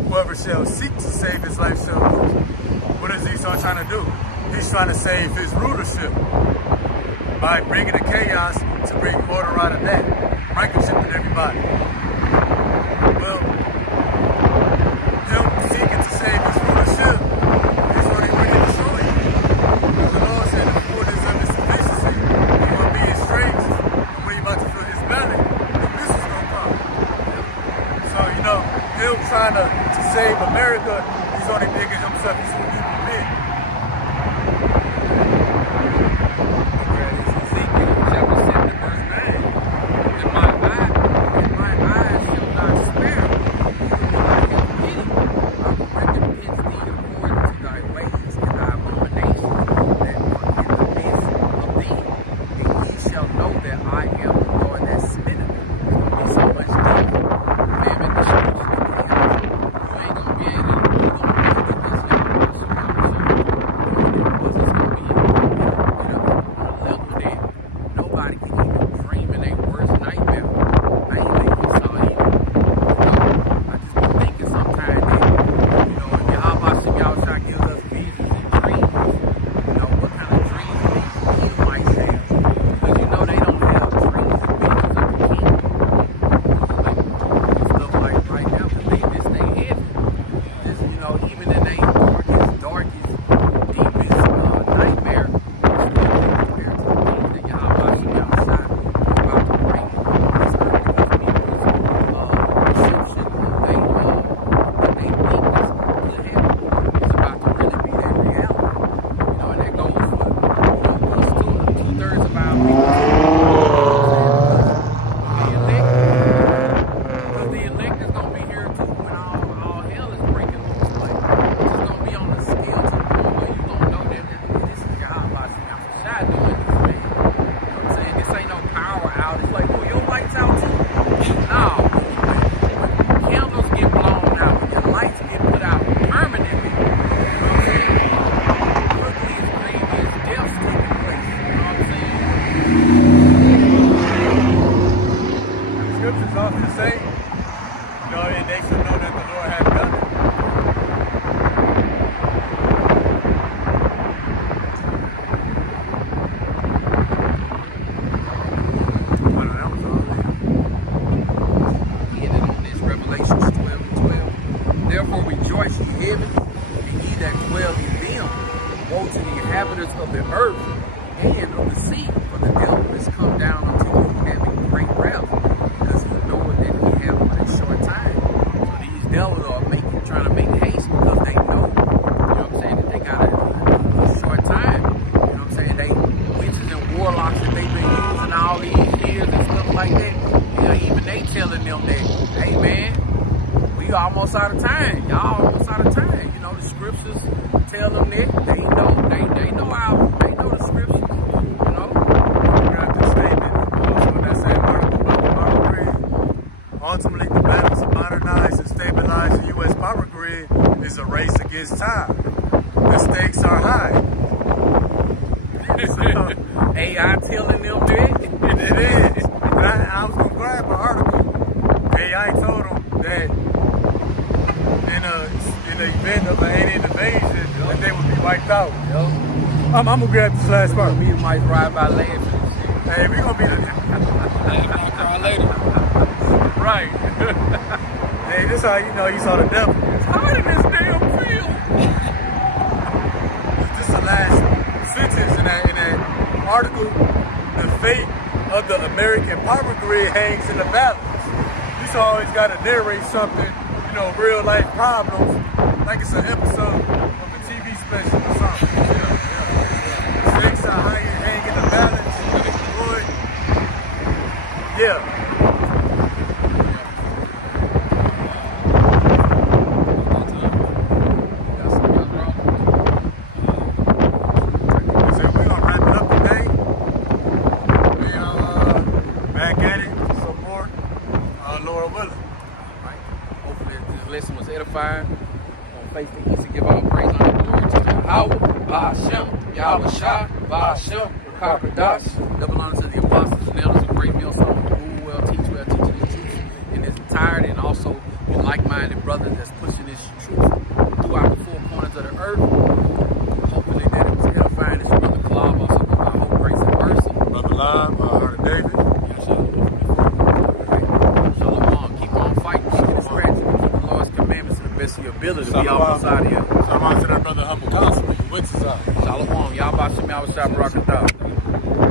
Whoever shall seek to save his life shall lose. What is Esau trying to do? He's trying to save his rulership by bringing the chaos to bring order out of that, microchipping everybody. Well, him seeking to save his rulership is what he really destroyed. Because the Lord said the fullness of his sufficiency, he will be in straits, and when he about to fill his belly, the missiles gonna come. So, you know, him trying to save America, he's only digging himself into a deeper pit. Ezekiel chapter 7 and verse 9. And my eyes shall not spare you, will I have pity. I will recompense thee according to thy ways and thy abominations that are in the midst of thee. And ye shall know that I am the Lord that smitteth thee. Be so much death, famine, destruction, and chaos. You ain't gonna be able to do this. ye heavens, and ye that dwell in them. Woe to the inhabitants of the earth and of the sea, for the devil is come down unto you having great wrath, because he knoweth that he have but a short time. So these devils are trying to make haste because they know, you know what I'm saying, that they got a short time. You know what I'm saying? They witches and warlocks that they've been using all these years and stuff like that. You know, even they telling them that, hey man, we almost out of time. Y'all almost out of time. You know, the scriptures tell them that. They know the scriptures. You know, We got this statement also in that same article about the power grid. Ultimately, the battle to modernize and stabilize the U.S. power grid is a race against time. The stakes are high. AI telling them that. It is. But I was going to grab an article. AI told them that in the event of an alien invasion, that they would be wiped out. I'm going to grab this last part. Me and Mike ride by laughing and shit. Hey, we going to be the... I'll cry later. Right. Hey, this how you know you saw the devil. It's hot in this damn field. This is the last sentence in that article. The fate of the American power grid hangs in the balance. You always got to narrate something, you know, real life problems, like it's an episode of a TV special or something. The stakes are high and hang in the balance. Boy. Yeah. Lesson was edifying. On face the east to give all praise and glory to Yahweh, Ba'ashem, Yahweh Shah, Ba'ashem, Karkadash. Double honor to the apostles and elders of Great Millstone, who well, teaching the truth in its entirety, and also in like-minded brothers that's pushing this truth throughout the four corners of the earth. Hopefully that it was edifying. This brother Kalab, also with my hope, grace, and mercy. Brother Live, Brother David. Yes, Shalom. Keep on fighting, keep on scratching. Commandments to the best of your ability to be almost out of here. Shalom to that brother Humble Constantly. What's his up? Shalom. Y'all about Shem Yahweh Shah Barakatah.